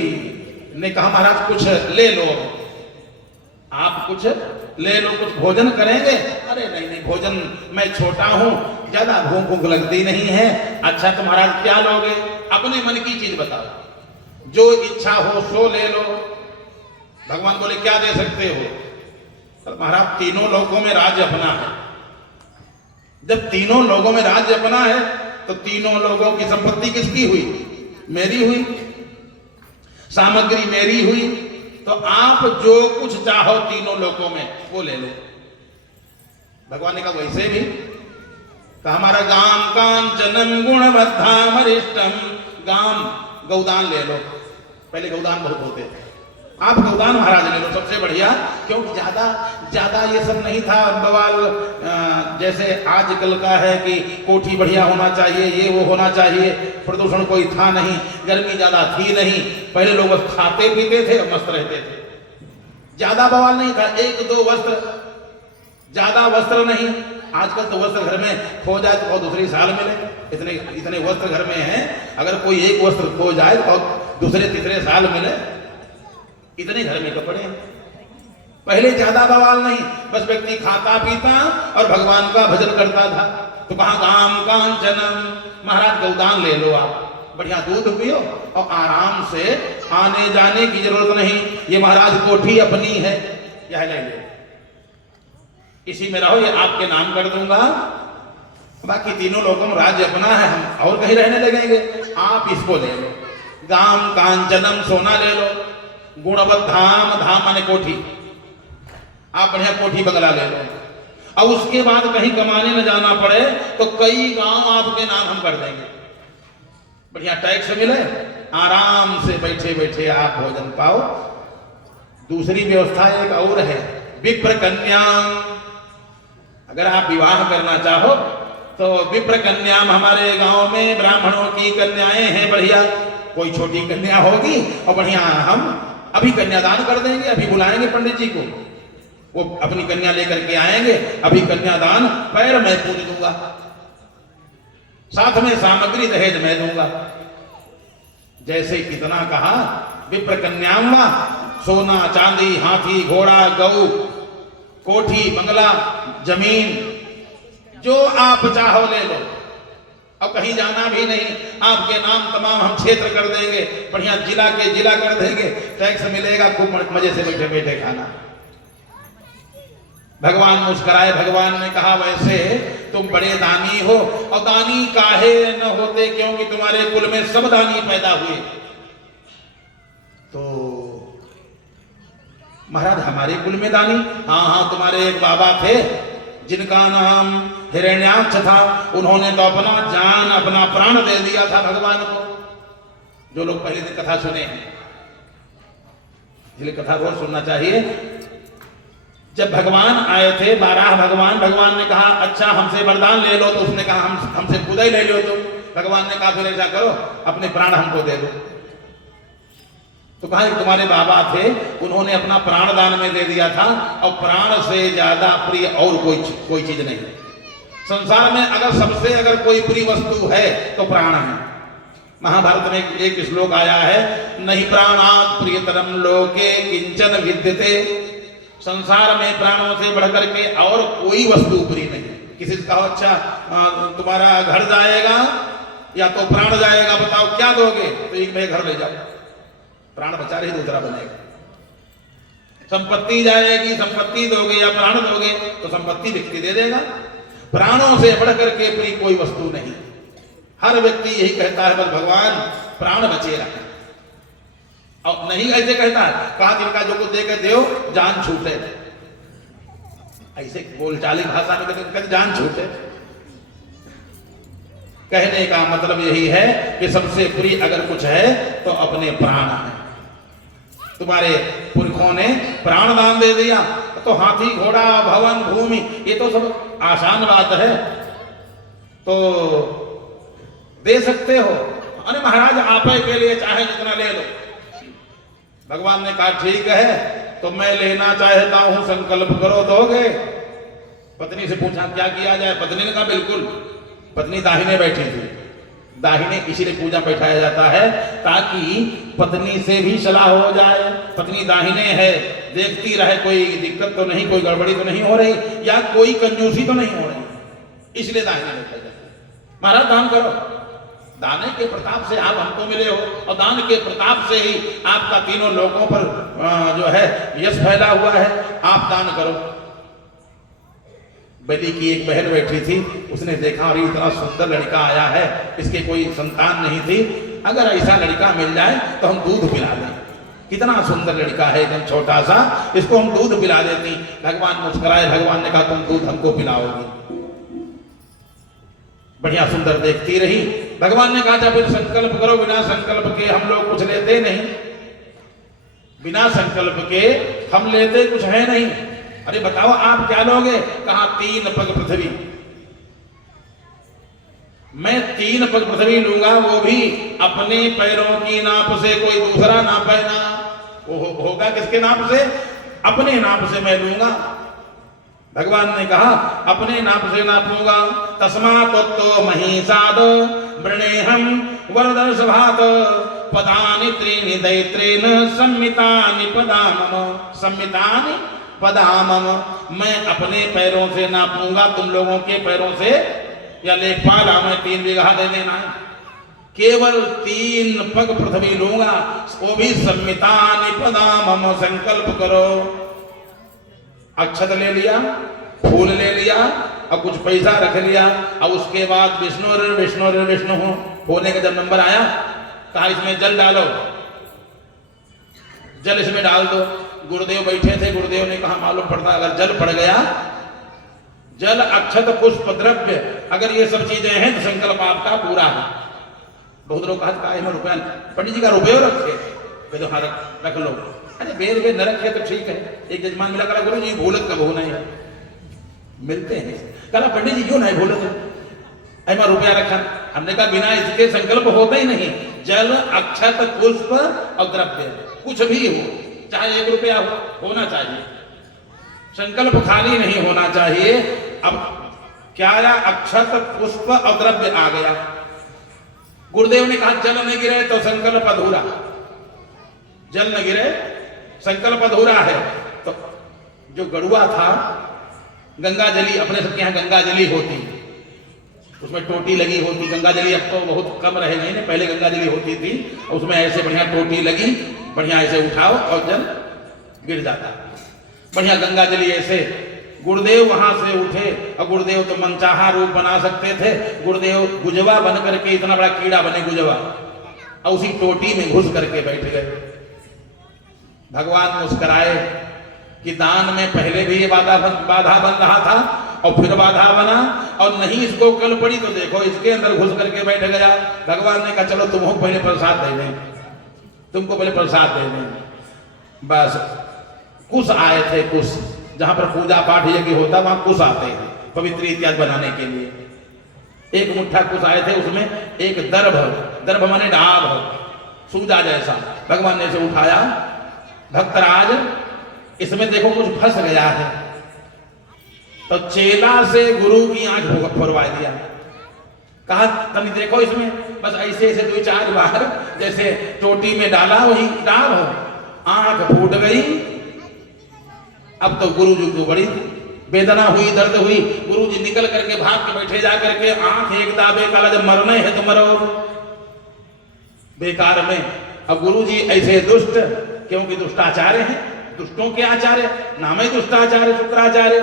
ने कहा, महाराज कुछ ले लो, आप कुछ ले लो, कुछ भोजन करेंगे? अरे नहीं नहीं, भोजन मैं छोटा हूं, ज्यादा भूख भूख लगती नहीं है। अच्छा तो महाराज क्या लोगे? अपने मन की चीज बताओ, जो इच्छा हो सो ले लो। भगवान बोले क्या दे सकते हो? तो महाराज तीनों लोगों में राज्य अपना है। जब तीनों लोगों में राज्य अपना है तो तीनों लोगों की संपत्ति किसकी हुई? मेरी हुई, सामग्री मेरी हुई। तो आप जो कुछ चाहो तीनों लोगों में वो ले लो। भगवान ने कहा वैसे भी तो हमारा गाम कांचनम गुणवद्धाम अरिष्टम, गाम गौदान ले लो। पहले गौदान बहुत होते थे, आप गौदान महाराज ले लो, सबसे बढ़िया। क्योंकि ज्यादा ये सब नहीं था बवाल, जैसे आजकल का है कि कोठी बढ़िया होना चाहिए, ये वो होना चाहिए। प्रदूषण कोई था नहीं, गर्मी ज्यादा थी नहीं, पहले लोग बस खाते पीते थे और मस्त रहते थे। ज्यादा बवाल नहीं था, एक दो वस्त्र, ज्यादा वस्त्र नहीं। आजकल तो वस्त्र घर में खो जाए तो दूसरी साल मिले, इतने वस्त्र घर में हैं। अगर कोई एक वस्त्र खो जाए तो दूसरे तीसरे साल मिले, इतने घर में कपड़े। पहले ज्यादा बवाल नहीं, बस व्यक्ति खाता पीता और भगवान का भजन करता था। तो कहा गाम कांचनम, महाराज गौदान ले लो, आप बढ़िया दूध पियो और आराम से, आने जाने की जरूरत नहीं। ये महाराज कोठी अपनी है, यह ले लो, इसी में रहो, ये आपके नाम कर दूंगा। बाकी तीनों लोगों में राज्य अपना है, हम और कहीं रहने लगेंगे, आप इसको ले लो। गाम कांचनम, सोना ले लो। गुणवद्धाम, धाम माने कोठी, आप बढ़िया कोठी बंगला ले लो। अब उसके बाद कहीं कमाने न जाना पड़े तो कई गांव आपके नाम हम कर देंगे। बढ़िया टैक्स मिले, आराम से बैठे बैठे आप भोजन पाओ। दूसरी व्यवस्था एक और है, विप्र कन्या। अगर आप विवाह करना चाहो तो विप्र कन्या, हमारे गांव में ब्राह्मणों की कन्याएं हैं बढ़िया। कोई छोटी कन्या होगी और बढ़िया हम अभी कन्यादान कर देंगे, अभी बुलाएंगे पंडित जी को, वो अपनी कन्या लेकर के आएंगे, अभी कन्यादान पैर मैं पूज दूंगा, साथ में सामग्री दहेज मैं दूंगा। जैसे कितना कहा, विप्र कन्याम्मा, सोना चांदी, हाथी घोड़ा गऊ, कोठी बंगला, जमीन, जो आप चाहो ले लो। अब कहीं जाना भी नहीं, आपके नाम तमाम हम क्षेत्र कर देंगे, बढ़िया जिला के जिला कर देंगे, टैक्स मिलेगा, खूब मजे से बैठे बैठे खाना। भगवान मुस्कुराए, भगवान ने कहा वैसे तुम बड़े दानी हो, और दानी काहे न होते, क्योंकि तुम्हारे कुल में सब दानी पैदा हुए। तो महाराज हमारे कुल में दानी? हाँ हाँ, तुम्हारे एक बाबा थे जिनका नाम हिरण्याक्ष था, उन्होंने तो अपना जान अपना प्राण दे दिया था भगवान को। जो लोग पहले दिन कथा सुने हैं, इसलिए कथा रोज सुनना चाहिए। जब भगवान आए थे 12 भगवान ने कहा अच्छा हमसे वरदान ले लो, तो उसने कहा हमसे खुदा ही ले लो। तो भगवान ने कहा फिर ऐसा करो, अपने प्राण हमको दे दो। तो कहा तुम्हारे बाबा थे, उन्होंने अपना प्राण दान में दे दिया था, और प्राण से ज्यादा प्रिय और कोई चीज नहीं। संसार में अगर सबसे अगर कोई प्रिय वस्तु है तो प्राण है। महाभारत में एक श्लोक आया है, नहीं प्राणात् प्रियतरम लोके किंचन विद्यते। संसार में प्राणों से बढ़कर के और कोई वस्तु प्रिय नहीं। किसी से कहो अच्छा तुम्हारा घर जाएगा या तो प्राण जाएगा, बताओ क्या दोगे? तो एक मैं घर ले जाओ, प्राण बचा रही दूसरा बनेगा। संपत्ति जाएगी, संपत्ति दोगे या प्राण दोगे तो संपत्ति व्यक्ति दे देगा। प्राणों से बढ़कर के प्रिय कोई वस्तु नहीं। हर व्यक्ति यही कहता है बस भगवान प्राण बचे रखे, और नहीं ऐसे कहता है कहा जिनका जो कुछ देकर दो जान छूटे, ऐसे बोलचाली भाषा में कहते जान छूटे। कहने का मतलब यही है कि सबसे प्रिय अगर कुछ है तो अपने प्राण है। तुम्हारे पुरखों ने प्राण दान दे दिया तो हाथी घोड़ा भवन भूमि ये तो सब आसान बात है, तो दे सकते हो। अरे महाराज आप के लिए चाहे जितना ले लो। भगवान ने कहा ठीक है, तो मैं लेना चाहता हूं, संकल्प करो, दोगे? पत्नी से पूछा क्या किया जाए? पत्नी ने कहा बिल्कुल। पत्नी दाहिने बैठी थी। दाहिने इसीलिए पूजा बैठाया जाता है ताकि पत्नी से भी सलाह हो जाए। पत्नी दाहिने है, देखती रहे कोई दिक्कत तो नहीं, कोई गड़बड़ी तो नहीं हो रही, या कोई कंजूसी तो नहीं हो रही, इसलिए दाहिने बैठा जाता है। महाराज दान करो, दान के प्रताप से आप हमको मिले हो, और दान के प्रताप से ही आपका तीनों लोगों पर जो है यश फैला हुआ है, आप दान करो। बलि की एक बहन बैठी थी, उसने देखा और इतना सुंदर लड़का आया है, इसके कोई संतान नहीं थी, अगर ऐसा लड़का मिल जाए तो हम दूध पिला दें। कितना सुंदर लड़का है, एकदम छोटा सा, इसको हम दूध पिला देती। भगवान मुस्कुराए, भगवान ने कहा तुम दूध हमको पिलाओगी। बढ़िया सुंदर देखती रही। भगवान ने कहा फिर संकल्प करो, बिना संकल्प के हम लोग कुछ लेते नहीं, बिना संकल्प के हम लेते कुछ है नहीं। अरे बताओ आप क्या लोगे? कहा 3 पग पृथ्वी। मैं 3 पग पृथ्वी लूंगा, वो भी अपने पैरों की नाप से, कोई दूसरा नापे ना। वो होगा किसके नाप से? अपने नाप से मैं लूंगा। भगवान ने कहा अपने नाप से नापूंगा। तस्मात् तो महिषाद वृणेहम वरदर्शभात पदानि त्रीणि दैत्रेण सम्मितानि पदामम। सम्मितानि पदामम, मैं अपने पैरों से नापूंगा, तुम लोगों के पैरों से या लेखपाल हमें 3 बीघा दे देना है। केवल 3 पग पृथ्वी लूंगा, वो भी सम्मितानि पदामम। संकल्प करो। अक्षत ले लिया, फूल ले लिया और कुछ पैसा रख लिया, और उसके बाद विष्णु होने का जब नंबर आया, कहा इसमें जल डालो, जल इसमें डाल दो। गुरुदेव बैठे थे, गुरुदेव ने कहा मालूम पड़ता अगर जल पड़ गया, जल अक्षत पुष्प द्रव्य, अगर ये सब चीजें हैं तो संकल्प आपका पूरा है। बहुत लोग कहा रुपया पंडित जी का रुपये रखे, हाँ रख लो। अरे बेर न रखे तो ठीक है। एक यजमान मिला, कहा गुरु जी भूलत कब होना है? मिलते हैं, कहा पंडित जी क्यों नहीं भूलत है, रुपया रखा। हमने कहा बिना इसके संकल्प होता ही नहीं। जल अक्षत पुष्प और द्रव्य कुछ भी हो, चाहे 1 रुपया होना चाहिए, संकल्प खाली नहीं होना चाहिए। अब क्या आया? अक्षत पुष्प और द्रव्य आ गया। गुरुदेव ने कहा जल न गिरे तो संकल्प अधूरा, जल न गिरे संकल्प अधूरा है। तो जो गड़ुआ था, गंगा जली, अपने सबके यहाँ गंगा जली होती, उसमें टोटी लगी होती। गंगा जली अब तो बहुत कम रह गई ना, पहले गंगा जली होती थी, उसमें ऐसे बढ़िया टोटी लगी, बढ़िया ऐसे उठाओ और जल गिर जाता। बढ़िया गंगा जली ऐसे। गुरुदेव वहां से उठे, और गुरुदेव तो मनचाहा रूप बना सकते थे। गुरुदेव गुजवा बन करके, इतना बड़ा कीड़ा बने गुजवा, और उसी टोटी में घुस करके बैठ गए। भगवान मुस्कुराए कि दान में पहले भी ये बाधा बन रहा था और फिर बाधा बना, और नहीं इसको कल पड़ी तो देखो इसके अंदर घुस करके बैठ गया। भगवान ने कहा चलो तुमको पहले प्रसाद दे दें, तुमको पहले प्रसाद दे दें। बस कुछ आए थे, कुछ जहां पर पूजा पाठ यज्ञ होता वहां कुछ आते हैं पवित्र इत्यादि बनाने के लिए। एक मुट्ठा कुछ आए थे, उसमें एक दर्भ, दर्भ माने डाब, सूजा जैसा, भगवान ने इसे उठाया, भक्तराज इसमें देखो कुछ फंस गया है। तो चेला से गुरु की आंख फोड़वा दिया, कहा तनी देखो इसमें, बस ऐसे ऐसे 2-4 बार जैसे टोटी में डाला, वही डाब हो, आंख फूट गई। अब तो गुरु जी को बड़ी वेदना हुई, दर्द हुई। गुरु जी निकल करके भाग के बैठे, जा करके आंख एक दाबे, काला जब मरने है तो मरो बेकार में। अब गुरु जी ऐसे दुष्ट, क्योंकि दुष्टाचार्य हैं, दुष्टों के आचार्य, नाम ही दुष्टाचार्य शुक्राचार्य,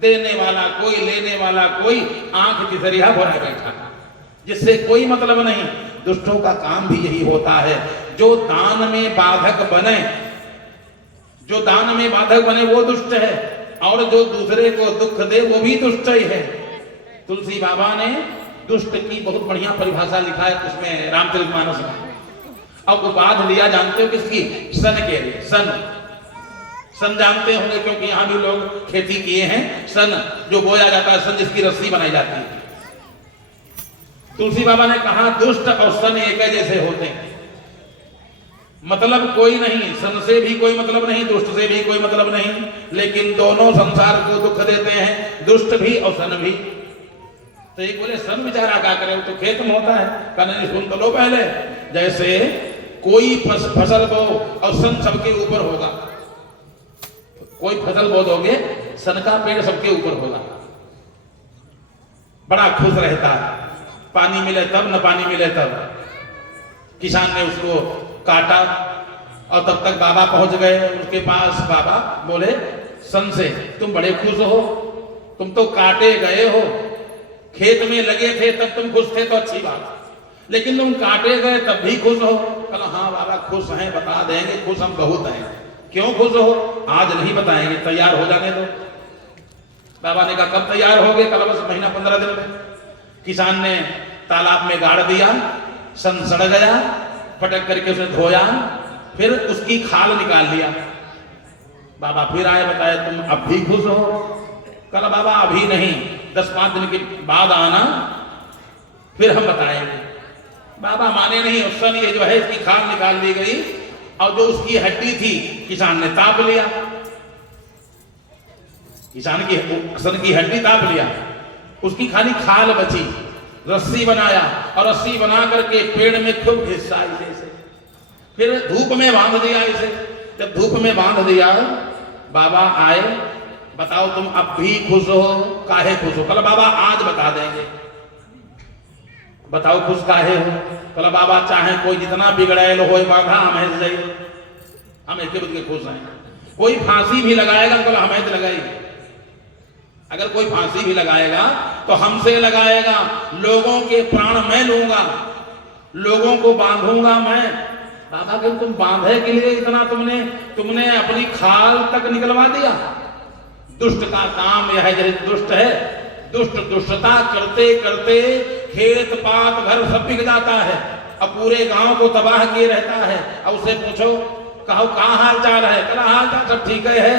देने वाला कोई लेने वाला कोई, आंख की जरिया भरा बैठा, जिससे कोई मतलब नहीं। दुष्टों का काम भी यही होता है, जो दान में बाधक बने, जो दान में बाधक बने वो दुष्ट है, और जो दूसरे को दुख दे वो भी दुष्ट ही है। तुलसी बाबा ने दुष्ट की बहुत बढ़िया परिभाषा लिखा है उसमें रामचरितमानस में। अब उपाध लिया जानते हो किसकी? सन के लिए। सन जानते होंगे क्योंकि यहां भी लोग खेती किए हैं। सन जो बोया जाता है, सन जिसकी रस्सी बनाई जाती है। तुलसी बाबा ने कहा दुष्ट और सन एक जैसे होते हैं, मतलब कोई नहीं, सन से भी कोई मतलब नहीं, दुष्ट से भी कोई मतलब नहीं, लेकिन दोनों संसार को दुख देते हैं, दुष्ट भी और सन भी। तो एक बोले सन बेचारा क्या करे, तो खेत में होता है। कहने सुन तो लो पहले, जैसे कोई फसल बो और सन सबके ऊपर होगा, कोई फसल बो दोगे, सन का पेड़ सबके ऊपर होगा, बड़ा खुश रहता है, पानी मिले तब न पानी मिले तब। किसान ने उसको काटा और तब तक बाबा पहुंच गए उसके पास। बाबा बोले सन से, तुम बड़े खुश हो, तुम तो काटे गए हो, खेत में लगे थे तब तुम खुश थे तो अच्छी बात, लेकिन तुम काटे गए तब भी खुश हो। कहा हाँ बाबा खुश हैं, बता देंगे, खुश हम बहुत हैं। क्यों खुश हो? आज नहीं बताएंगे, तैयार हो जाने दो। बाबा ने कहा कब तैयार हो गए? कल बस महीना 15 दिन में। किसान ने तालाब में गाड़ दिया, सन सड़ गया, फटक करके उसे धोया, फिर उसकी खाल निकाल लिया। बाबा फिर आए, बताए तुम अब भी खुश हो? कहा बाबा अभी नहीं, 10-5 दिन के बाद आना, फिर हम बताएंगे। बाबा माने नहीं। उस सन ये जो है इसकी खाल निकाल दी गई, और जो उसकी हड्डी थी किसान ने ताप लिया, किसान की सन की हड्डी ताप लिया, उसकी खाली खाल बची, रस्सी बनाया, और रस्सी बना करके पेड़ में खूब घिसा इसे, फिर धूप में बांध दिया इसे। जब धूप में बांध दिया, बाबा आए, बताओ तुम अब भी खुश हो? काहे खुश हो? कल बाबा आज बता देंगे। बताओ खुश काहे हो? कल बाबा चाहे कोई जितना बिगड़ैल हो बाधा हमें जाइए, हम एक बुद्ध के खुश हैं। कोई फांसी भी लगाएगा कल हमें लगाई, अगर कोई फांसी भी लगाएगा तो हमसे लगाएगा, लोगों के प्राण मैं लूंगा, लोगों को बांधूंगा मैं। बाबा के तुम बांधे के लिए इतना तुमने अपनी खाल तक निकलवा दिया। दुष्ट का काम यह है, जैसे दुष्ट है, दुष्ट दुष्टता करते करते खेत पात घर सब बिक जाता है, अब पूरे गांव को तबाह किए रहता है। अब उससे पूछो, कहो कहाँ हाल चाल है? कहा हाल चाल सब ठीक है,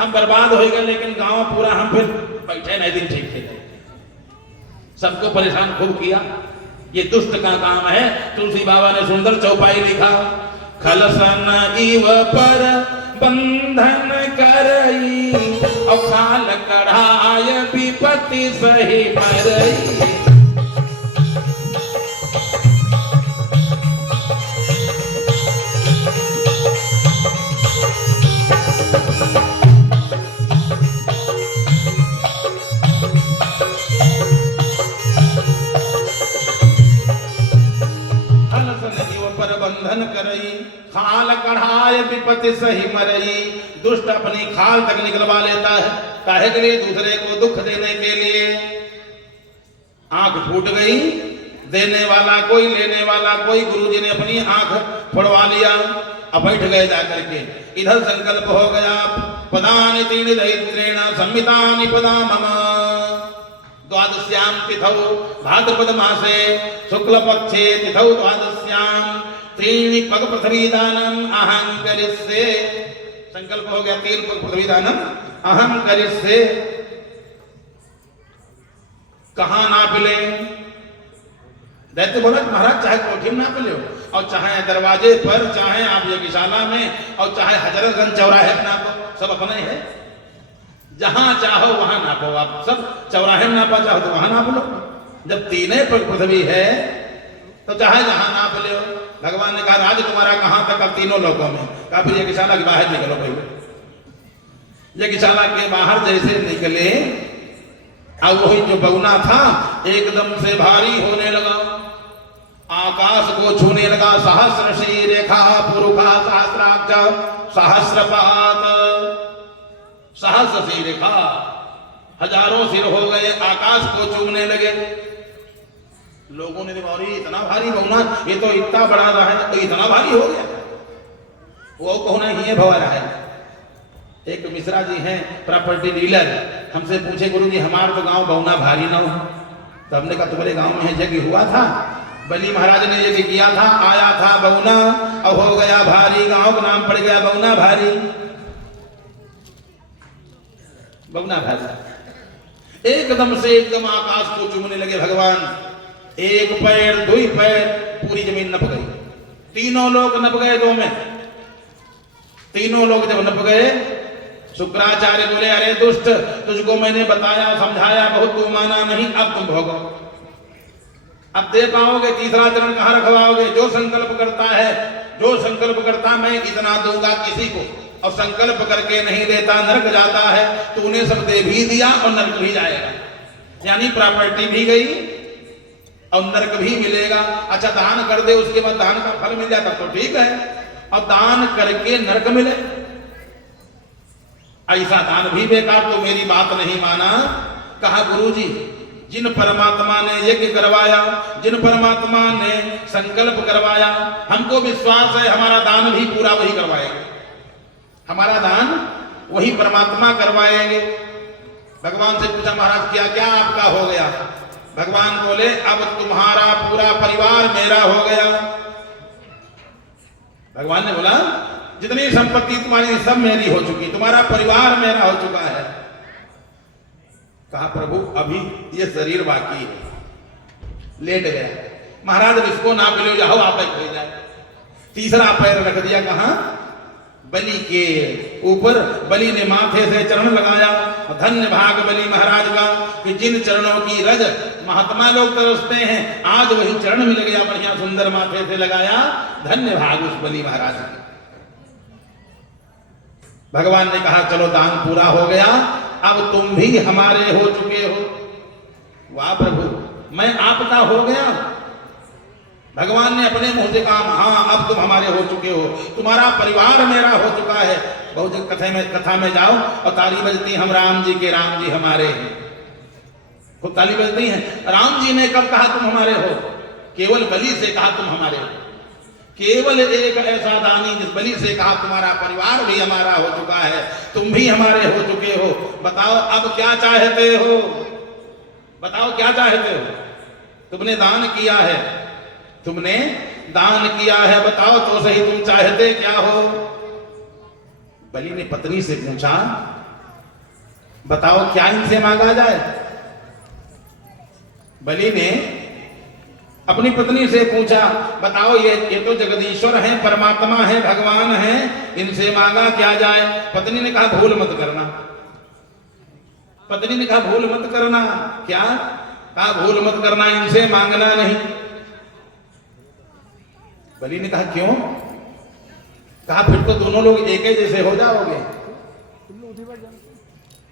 हम बर्बाद हो गए, लेकिन गांव पूरा हम फिर बैठे नहीं दिन ठीक थे, सबको परेशान खूब किया। ये दुष्ट का काम है। तुलसी बाबा ने सुंदर चौपाई लिखा, खलसन इव पर बंधन करई, और खाल कढ़ाय विपत्ति सही मरई। बंधन करई, खाल कढ़ाय विपत्ति सही मरई। दुष्ट अपनी खाल तक निकलवा लेता है, काहे के लिए? दूसरे को दुख देने के लिए। आंख फूट गई, देने वाला कोई लेने वाला कोई। गुरुजी ने अपनी आंख फोड़वा लिया, अब बैठ गए जाकर के। इधर संकल्प हो गया, पदानि तीन दैत्रेण संहितानि पदा मम। द्वादश्याम तिथौ भाद्रपद मासे शुक्ल पक्षे तिथौ द्वादश्याम त्रीणि पग पृथ्वी दानम अहं करिष्ये। संकल्प हो गया, 3 पग पृथ्वी दानम अहं करिष्ये। कहाँ नाप ले? दैत्य बोला महाराज चाहे कोठी में नाप लो, और चाहे दरवाजे पर, चाहे आप यज्ञशाला में, और चाहे हजरतगंज चौराहे में नापो, सब अपने है। जहां चाहो वहां नापो, आप सब चौराहे में नापा चाहो तो वहां नाप लो। जब तीनों पृथ्वी है तो चाहे जहां नाप लो। भगवान ने कहा राज तुम्हारा कहां तक? अब तीनों लोगों में। कहा फिर यज्ञशाला के बाहर निकलो भाई। यज्ञशाला के बाहर जैसे निकले, अब वही जो बगुना था एकदम से भारी होने लगा, आकाश को छूने लगा। सहस्र सी रेखा पुरुखा सहस्राक्ष सहस्रपात, सहस्र सी रेखा, हजारों सिर हो गए, आकाश को चूमने लगे। लोगों ने देखा अरे इतना भारी बगुना, ये तो इतना बड़ा रहा है, तो इतना भारी हो गया। वो कहना ही है भवा रहा है। एक मिश्रा जी हैं प्रॉपर्टी डीलर, हमसे पूछे गुरु जी हमारे तो गांव बगुना भारी ना हो। तो हमने कहा तुम्हारे गांव में यज्ञ हुआ था, बलि महाराज ने यज्ञ किया था, आया था बगुना और हो गया भारी, गांव का नाम पड़ गया बगुना भारी। बगुना भारी एकदम से एकदम आकाश को चूमने लगे भगवान। एक पैर दुई पैर पूरी जमीन नप गई। तीनों लोग नप गए दो में। तीनों लोग जब नप गए, शुक्राचार्य बोले अरे दुष्ट, तुझको मैंने बताया समझाया बहुत, तू माना नहीं, अब तुम भोगो। अब दे पाओगे तीसरा चरण कहां रखवाओगे? जो संकल्प करता है, जो संकल्प करता मैं इतना दूंगा किसी को, और संकल्प करके नहीं देता नरक जाता है। तूने सब दे भी दिया और नरक भी जाएगा, यानी प्रॉपर्टी भी गई और नरक भी मिलेगा। अच्छा दान कर दे, उसके बाद दान का फल मिल जाता तो ठीक है, और दान करके नरक मिले, ऐसा दान भी बेकार। तो मेरी बात नहीं माना। कहा गुरुजी जिन परमात्मा ने यज्ञ करवाया, जिन परमात्मा ने संकल्प करवाया, हमको विश्वास है हमारा दान भी पूरा वही करवाएंगे, हमारा दान वही परमात्मा करवाएंगे। भगवान से पूछा महाराज क्या क्या आपका हो गया? भगवान बोले अब तुम्हारा पूरा परिवार मेरा हो गया। भगवान ने बोला जितनी संपत्ति तुम्हारी सब मेरी हो चुकी, तुम्हारा परिवार मेरा हो चुका है। कहा प्रभु अभी ये शरीर बाकी है। लेट गया महाराज, अब इसको नाप लो, जाओ आप हो जाए। तीसरा पैर रख दिया कहां? बलि के ऊपर। बलि ने माथे से चरण लगाया। धन्य भाग बलि महाराज का कि जिन चरणों की रज महात्मा लोग तरसते हैं, आज वही चरण मिल गया, बढ़िया सुंदर माथे से लगाया। धन्य भाग उस बलि महाराज की। भगवान ने कहा चलो दान पूरा हो गया, अब तुम भी हमारे हो चुके हो। वाह प्रभु, मैं आपका हो गया। भगवान ने अपने मुंह से कहा हाँ अब तुम हमारे हो चुके हो, तुम्हारा परिवार मेरा हो चुका है। बहुत कथा में जाओ और ताली बजती हम राम जी के, राम जी हमारे हैं, खूब ताली बजती हैं। राम जी ने कब कहा तुम हमारे हो? केवल बलि से कहा तुम हमारे हो। केवल एक ऐसा दानी जिस बलि से कहा तुम्हारा परिवार भी हमारा हो चुका है, तुम भी हमारे हो चुके हो। बताओ अब क्या चाहते हो? बताओ क्या चाहते हो? तुमने दान किया है, तुमने दान किया है, बताओ तो सही तुम चाहते क्या हो? बलि ने पत्नी से पूछा बताओ क्या इनसे मांगा जाए? बलि ने अपनी पत्नी से पूछा बताओ ये तो जगदीश्वर हैं, परमात्मा हैं, भगवान हैं, इनसे मांगा क्या जाए? पत्नी ने कहा भूल मत करना। पत्नी ने कहा भूल मत करना। क्या? कहा भूल मत करना, इनसे मांगना नहीं। बलि ने कहा क्यों? कहा फिर तो दोनों लोग एक ही जैसे हो जाओगे।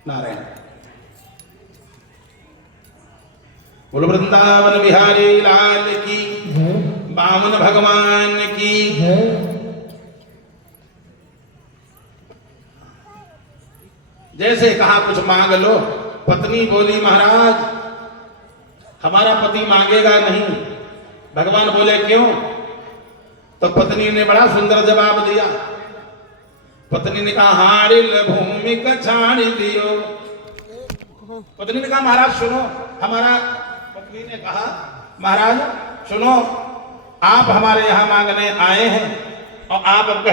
नारायण बोलो वृंदावन बिहारी लाल की, बामन भगवान की। जैसे कहा कुछ मांग लो। पत्नी बोली महाराज हमारा पति मांगेगा नहीं। भगवान बोले क्यों? तो पत्नी ने बड़ा सुंदर जवाब दिया। पत्नी ने कहा हारिल भूमि का छाड़ी दियो। पत्नी ने कहा महाराज सुनो, हमारा पत्नी ने कहा महाराज सुनो, आप हमारे यहां मांगने आए हैं और आप अब